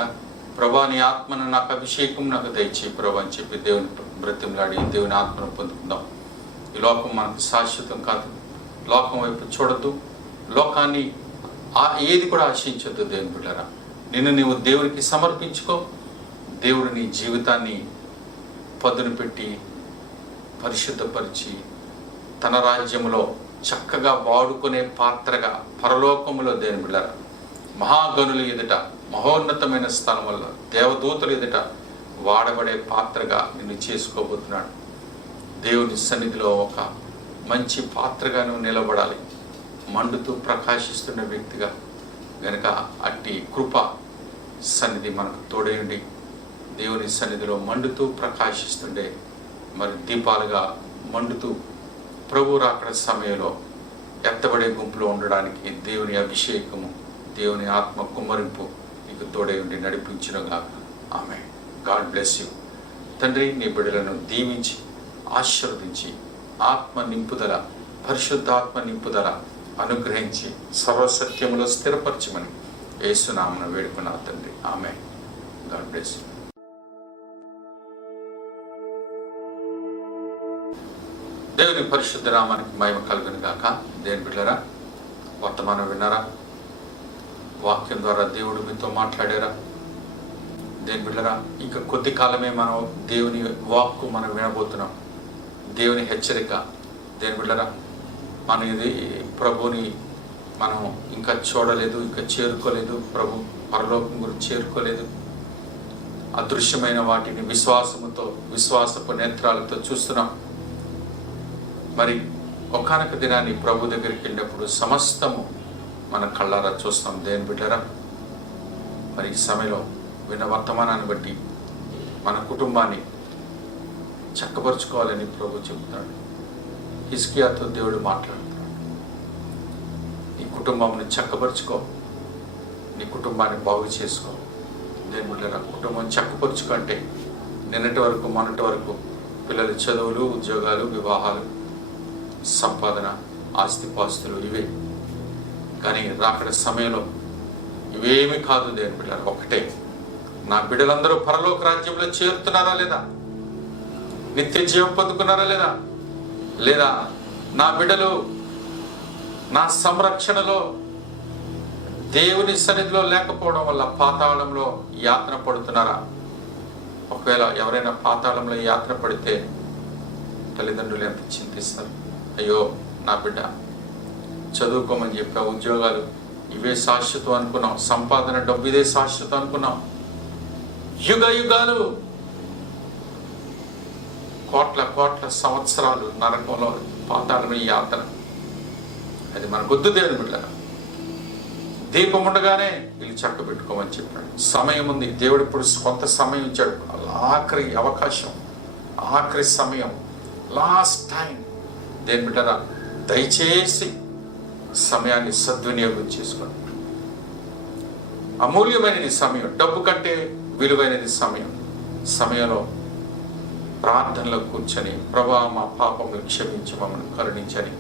ప్రభా నీ ఆత్మను నాకు అభిషేకం నాకు దయచి ప్రభు అని చెప్పి దేవుని బ్రతిమలాడి దేవుని ఆత్మను పొందుకుందాం. ఈ లోకం మనకు శాశ్వతం కాదు. లోకం వైపు చూడద్దు, లోకాన్ని ఏది కూడా ఆశించొద్దు. దేవుని బిడ్డలారా, నిన్ను నీవు దేవునికి సమర్పించుకో. దేవుడు నీ జీవితాన్ని పదును పెట్టి పరిశుద్ధపరిచి తన రాజ్యములో చక్కగా వాడుకునే పాత్రగా పరలోకములో దేవుని బిడ్డలారా, మహాగణుల ఎదుట, మహోన్నతమైన స్థలముల్లో దేవదూతల ఎదుట వాడబడే పాత్రగా నిన్ను చేసుకోబోతున్నాడు. దేవుని సన్నిధిలో ఒక మంచి పాత్రగా నువ్వు నిలబడాలి, మండుతూ ప్రకాశిస్తున్న వ్యక్తిగా. గనక అట్టి కృప సన్నిధి మనకు తోడేయండి. దేవుని సన్నిధిలో మండుతూ ప్రకాశిస్తుండే మరి దీపాలుగా మండుతూ ప్రభు రాకడ సమయంలో ఎత్తబడే గుంపులో ఉండడానికి దేవుని అభిషేకము, దేవుని ఆత్మ కుమ్మరింపు నీకు తోడేయండి, నడిపించునుగాక. ఆమె. God bless you. తండ్రి, నీ బిడ్డలను దీవించి ఆశీర్వదించి ఆత్మ నింపుదల, పరిశుద్ధాత్మ నింపుదల అనుగ్రహించి సర్వసత్యములో స్థిరపరచమని యేసునామమున వేడుకున్నా తండ్రి. ఆమె. God bless you. దేవుని పరిశుద్ధ నామానికి మహిమ కలుగును గాక. దేవుని బిడ్డలారా, వర్తమానం విన్నారా? వాక్యం ద్వారా దేవుడు మీతో మాట్లాడారా? దేవుని బిడ్డలారా, ఇంకా కొద్ది కాలమే మనం దేవుని వాక్కు మనం వినబోతున్నాం. దేవుని హెచ్చరిక. దేని బిడ్డరా, మన ఇది ప్రభుని మనం ఇంకా చూడలేదు, ఇంకా చేరుకోలేదు, ప్రభు పరలోకం గురించి చేరుకోలేదు. అదృశ్యమైన వాటిని విశ్వాసపు నేత్రాలతో చూస్తున్నాం. మరి ఒకానొక దినాన్ని ప్రభు దగ్గరికి వెళ్ళినప్పుడు సమస్తము మన కళ్ళారా చూస్తాం. దేని బిడ్డరా, మరి ఈ సమయంలో విన్న వర్తమానాన్ని బట్టి మన కుటుంబాన్ని చక్కపరుచుకోవాలని ప్రభు చెబుతున్నాడు. హిజ్కియాతో దేవుడు మాట్లాడుతున్నాడు. నీ కుటుంబాన్ని చక్కపరుచుకో, నీ కుటుంబాన్ని బాగు చేసుకో. దేని బిడ్డరా, కుటుంబం చక్కపరుచుకో అంటే నిన్నటి వరకు మొన్నటి వరకు పిల్లల చదువులు, ఉద్యోగాలు, వివాహాలు, సంపాదన, ఆస్తిపాస్తులు ఇవే. కానీ రాకడ సమయంలో ఇవేమి కాదు. దేని బిడ్డరా, ఒకటే, నా బిడ్డలందరూ పరలోక రాజ్యంలో చేరుతున్నారా లేదా, నిత్య జీవం పొందుకున్నారా లేదా, లేదా నా బిడ్డలు నా సంరక్షణలో దేవుని సన్నిధిలో లేకపోవడం వల్ల పాతాళంలో యాతన పడుతున్నారా? ఒకవేళ ఎవరైనా పాతాళంలో యాతన పడితే తల్లిదండ్రులు ఎంత చింతిస్తారు. అయ్యో నా బిడ్డ చదువుకోమని చెప్పా, ఉద్యోగాలు ఇవే శాశ్వతం అనుకున్నాం, సంపాదన డబ్బు ఇదే శాశ్వతం అనుకున్నాం. యుగ యుగాలు కోట్ల సంవత్సరాలు నరకంలో పాతాళం యాతన. అది మన గొద్దు. దేవుని బిడ్డ, దీపం ఉండగానే వీళ్ళు చక్క పెట్టుకోమని చెప్పాడు. సమయం ఉంది. దేవుడు ఇప్పుడు కొంత సమయం ఇచ్చాడు. ఆఖరి అవకాశం, ఆఖరి సమయం, లాస్ట్ టైం. దేని బిడ్డరా, దయచేసి సమయాన్ని సద్వినియోగం చేసుకోండి. అమూల్యమైనది సమయం, డబ్బు కంటే విలువైనది సమయం. సమయంలో ప్రార్థనలో కూర్చొని ప్రభా మా పాపములు క్షమించి మమ్మల్ని కరుణించని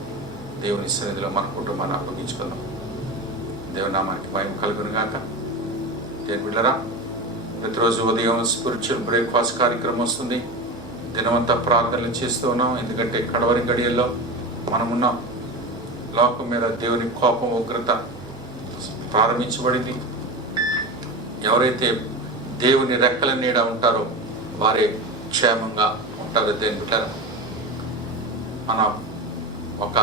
దేవుని సన్నిధిలో మన కుటుంబాన్ని అప్పగించుకుందాం. దేవుని నామానికి మహిమ కలుగును గాక. దేని బిడ్డరా, ప్రతిరోజు ఉదయం స్పిరిచువల్ బ్రేక్ఫాస్ట్ కార్యక్రమం వస్తుంది. దినమంతా ప్రార్థనలు చేస్తూ ఉన్నాం. ఎందుకంటే కడవరి గడియల్లో మనమున్నాం. లోకం మీద దేవుని కోపం, ఉగ్రత ప్రారంభించబడింది. ఎవరైతే దేవుని రెక్కల నీడ ఉంటారో వారే క్షేమంగా ఉంటారు. దేని బిడ్డరా, మన ఒక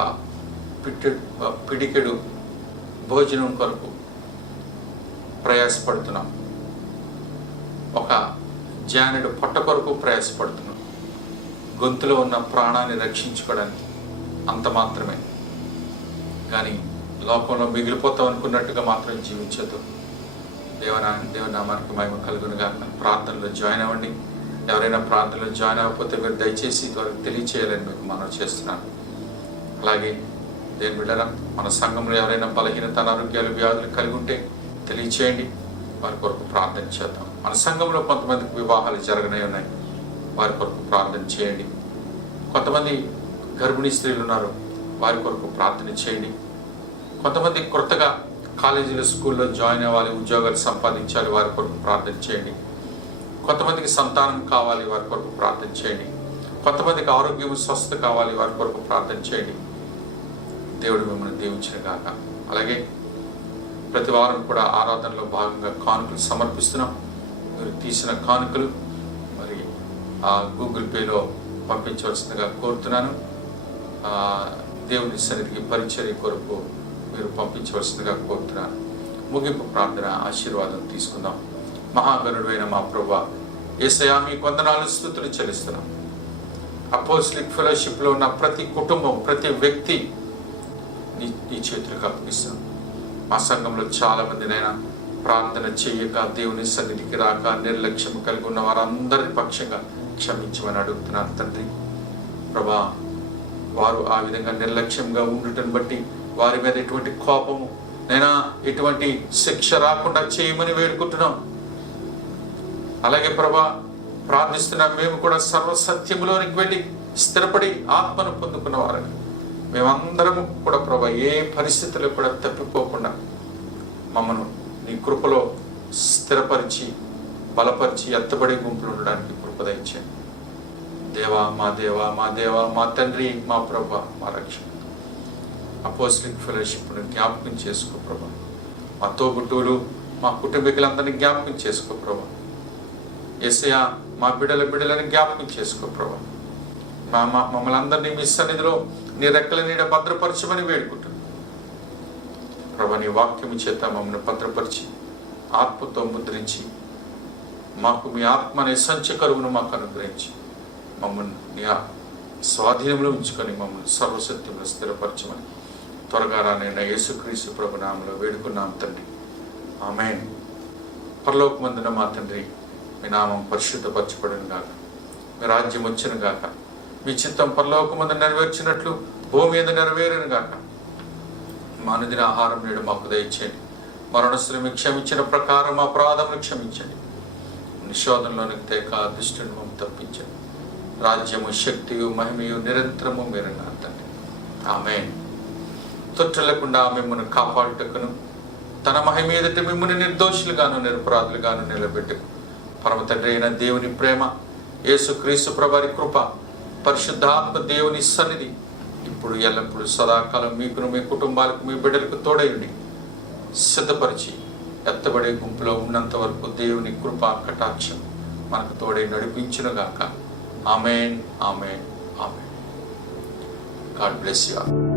పిడికెడు భోజనం కొరకు ప్రయాసపడుతున్నాం, ఒక జానెడు పొట్ట కొరకు ప్రయాసపడుతున్నాం. గొంతులో ఉన్న ప్రాణాన్ని రక్షించుకోవడానికి అంత మాత్రమే. కానీ లోకంలో మిగిలిపోతాం అనుకున్నట్టుగా మాత్రం జీవించదు. దేవుని నామానికి మహిమ కలుగునుగా. ప్రార్థనలో జాయిన్ అవ్వండి. ఎవరైనా ప్రార్థనలో జాయిన్ అవ్వకపోతే మీరు దయచేసి వారికి తెలియచేయాలని మీకు మనం చేస్తున్నాను. అలాగే దేని బిడ్డరా, మన సంఘంలో ఎవరైనా బలహీనత, అనారోగ్యాలు, వ్యాధులు కలిగి ఉంటే తెలియచేయండి. వారి కొరకు ప్రార్థన చేద్దాం. మన సంఘంలో కొంతమందికి వివాహాలు జరగనే ఉన్నాయి, వారి కొరకు ప్రార్థన చేయండి. కొంతమంది గర్భిణీ స్త్రీలు ఉన్నారు, వారి కొరకు ప్రార్థన చేయండి. కొంతమంది కొత్తగా కాలేజీలో, స్కూల్లో జాయిన్ అవ్వాలి, ఉద్యోగాలు సంపాదించాలి, వారి కొరకు ప్రార్థన చేయండి. కొంతమందికి సంతానం కావాలి, వారి కొరకు ప్రార్థన చేయండి. కొంతమందికి ఆరోగ్యం, స్వస్థత కావాలి, వారి కొరకు ప్రార్థన చేయండి. దేవుడు మిమ్మల్ని దీవించిన గాక. అలాగే ప్రతి వారం కూడా ఆరాధనలో భాగంగా కానుకలు సమర్పిస్తున్నాం. మీరు తీసిన కానుకలు మరి గూగుల్ పేలో పంపించవలసిందిగా కోరుతున్నాను. దేవుని సన్నిధికి పరిచర్య కొరకు మీరు పంపించవలసిందిగా కోరుతున్నాను. ముగింపు ప్రార్థన ఆశీర్వాదం తీసుకుందాం. మహాగణుడైన మా ప్రభువా, యేసయ్యా మీకు వందనాలు, స్తుతులు చెల్లిస్తున్నాం. అపోస్టలిక్ ఫెలోషిప్లో ఉన్న ప్రతి కుటుంబం, ప్రతి వ్యక్తి నీ చేతులకు అప్పగిస్తాం. మా సంఘంలో చాలా మందినైనా ప్రార్థన చేయక, దేవుని సన్నిధికి రాక, నిర్లక్ష్యం కలిగి ఉన్న వారందరి పక్షంగా క్షమించమని అడుగుతున్నాను తండ్రి. ప్రభా, వారు ఆ విధంగా నిర్లక్ష్యంగా ఉండటం బట్టి వారి మీద ఎటువంటి కోపము, నైనా ఎటువంటి శిక్ష రాకుండా చేయమని వేడుకుంటున్నాం. అలాగే ప్రభా, ప్రార్థిస్తున్నాం, మేము కూడా సర్వసత్యములోనికి వెళ్ళి స్థిరపడి ఆత్మను పొందుకున్న వారని మేమందరము కూడా ప్రభా, ఏ పరిస్థితుల్లో కూడా తప్పిపోకుండా మమ్మను నీ కృపలో స్థిరపరిచి, బలపరిచి, ఎత్తబడి గుంపులు ఉండడానికి కృప దయచేయండి. దేవా, మా దేవా, మా దేవా, మా తండ్రి, మా ప్రభా, మా రక్షణ. అపోస్టలిక్ ఫెలోషిప్ను జ్ఞాపకం చేసుకో ప్రభా. మా తోబుట్టువులు, మా కుటుంబీకులందరినీ జ్ఞాపకం చేసుకో ప్రభా. యేసయ్యా, మా బిడ్డలని జ్ఞాపకం చేసుకో ప్రభా. మమ్మల్ని అందరినీ మీ సన్నిధిలో నీ రెక్కల నీడ భద్రపరచమని వేడుకుంటున్నాను ప్రభా. నీ వాక్యము చేత మమ్మల్ని భద్రపరిచి ఆత్మతో ముద్రించి మాకు మీ ఆత్మ అనే సంచ కరువును మాకు అనుగ్రహించి మమ్మల్ని నీ స్వాధీనంలో ఉంచుకొని మమ్మల్ని సర్వసత్యంలో స్థిరపరచమని త్వరగా రానైనా యేసుక్రీస్తు ప్రభు నామములో వేడుకున్నాం తండ్రి, ఆమేన్. పరలోకమందున మా తండ్రి, మీ నామం పరిశుద్ధపరచబడును గాక, మీ రాజ్యం వచ్చును గాక, మీ చిత్తం పరలోకమందు నెరవేర్చినట్లు భూమి మీద నెరవేరును గాక. మా అనుదిన ఆహారం నేడు మాకు దయచేయండి, మరణశ్రమి క్షమించిన ప్రకారం మా అపరాధములు క్షమించండి, నిశోధనలోనికి తేక దుష్టుని మమ్మల్ని తప్పించండి. రాజ్యము శక్తియు మహిమయు నిరంతరము మీరు నా తండ్రి, ఆమేన్. తొట్టలేకుండా మిమ్మల్ని కాపాడుటకును తన మహిమ ఎదుట మిమ్మల్ని నిర్దోషులుగాను నిరపరాధులుగాను నిలబెట్టుకు పరమ తండ్రి అయిన దేవుని ప్రేమ, యేసుక్రీస్తు ప్రభువారి కృప, పరిశుద్ధాత్మ దేవుని సన్నిధి ఇప్పుడు ఎల్లప్పుడూ సదాకాలం మీకును మీ కుటుంబాలకు మీ బిడ్డలకు తోడైండి సిద్ధపరిచి ఎత్తబడే గుంపులో ఉన్నంత వరకు దేవుని కృప కటాక్షం మనకు తోడై నడిపించునుగాక. Amen, amen, amen. God bless you all.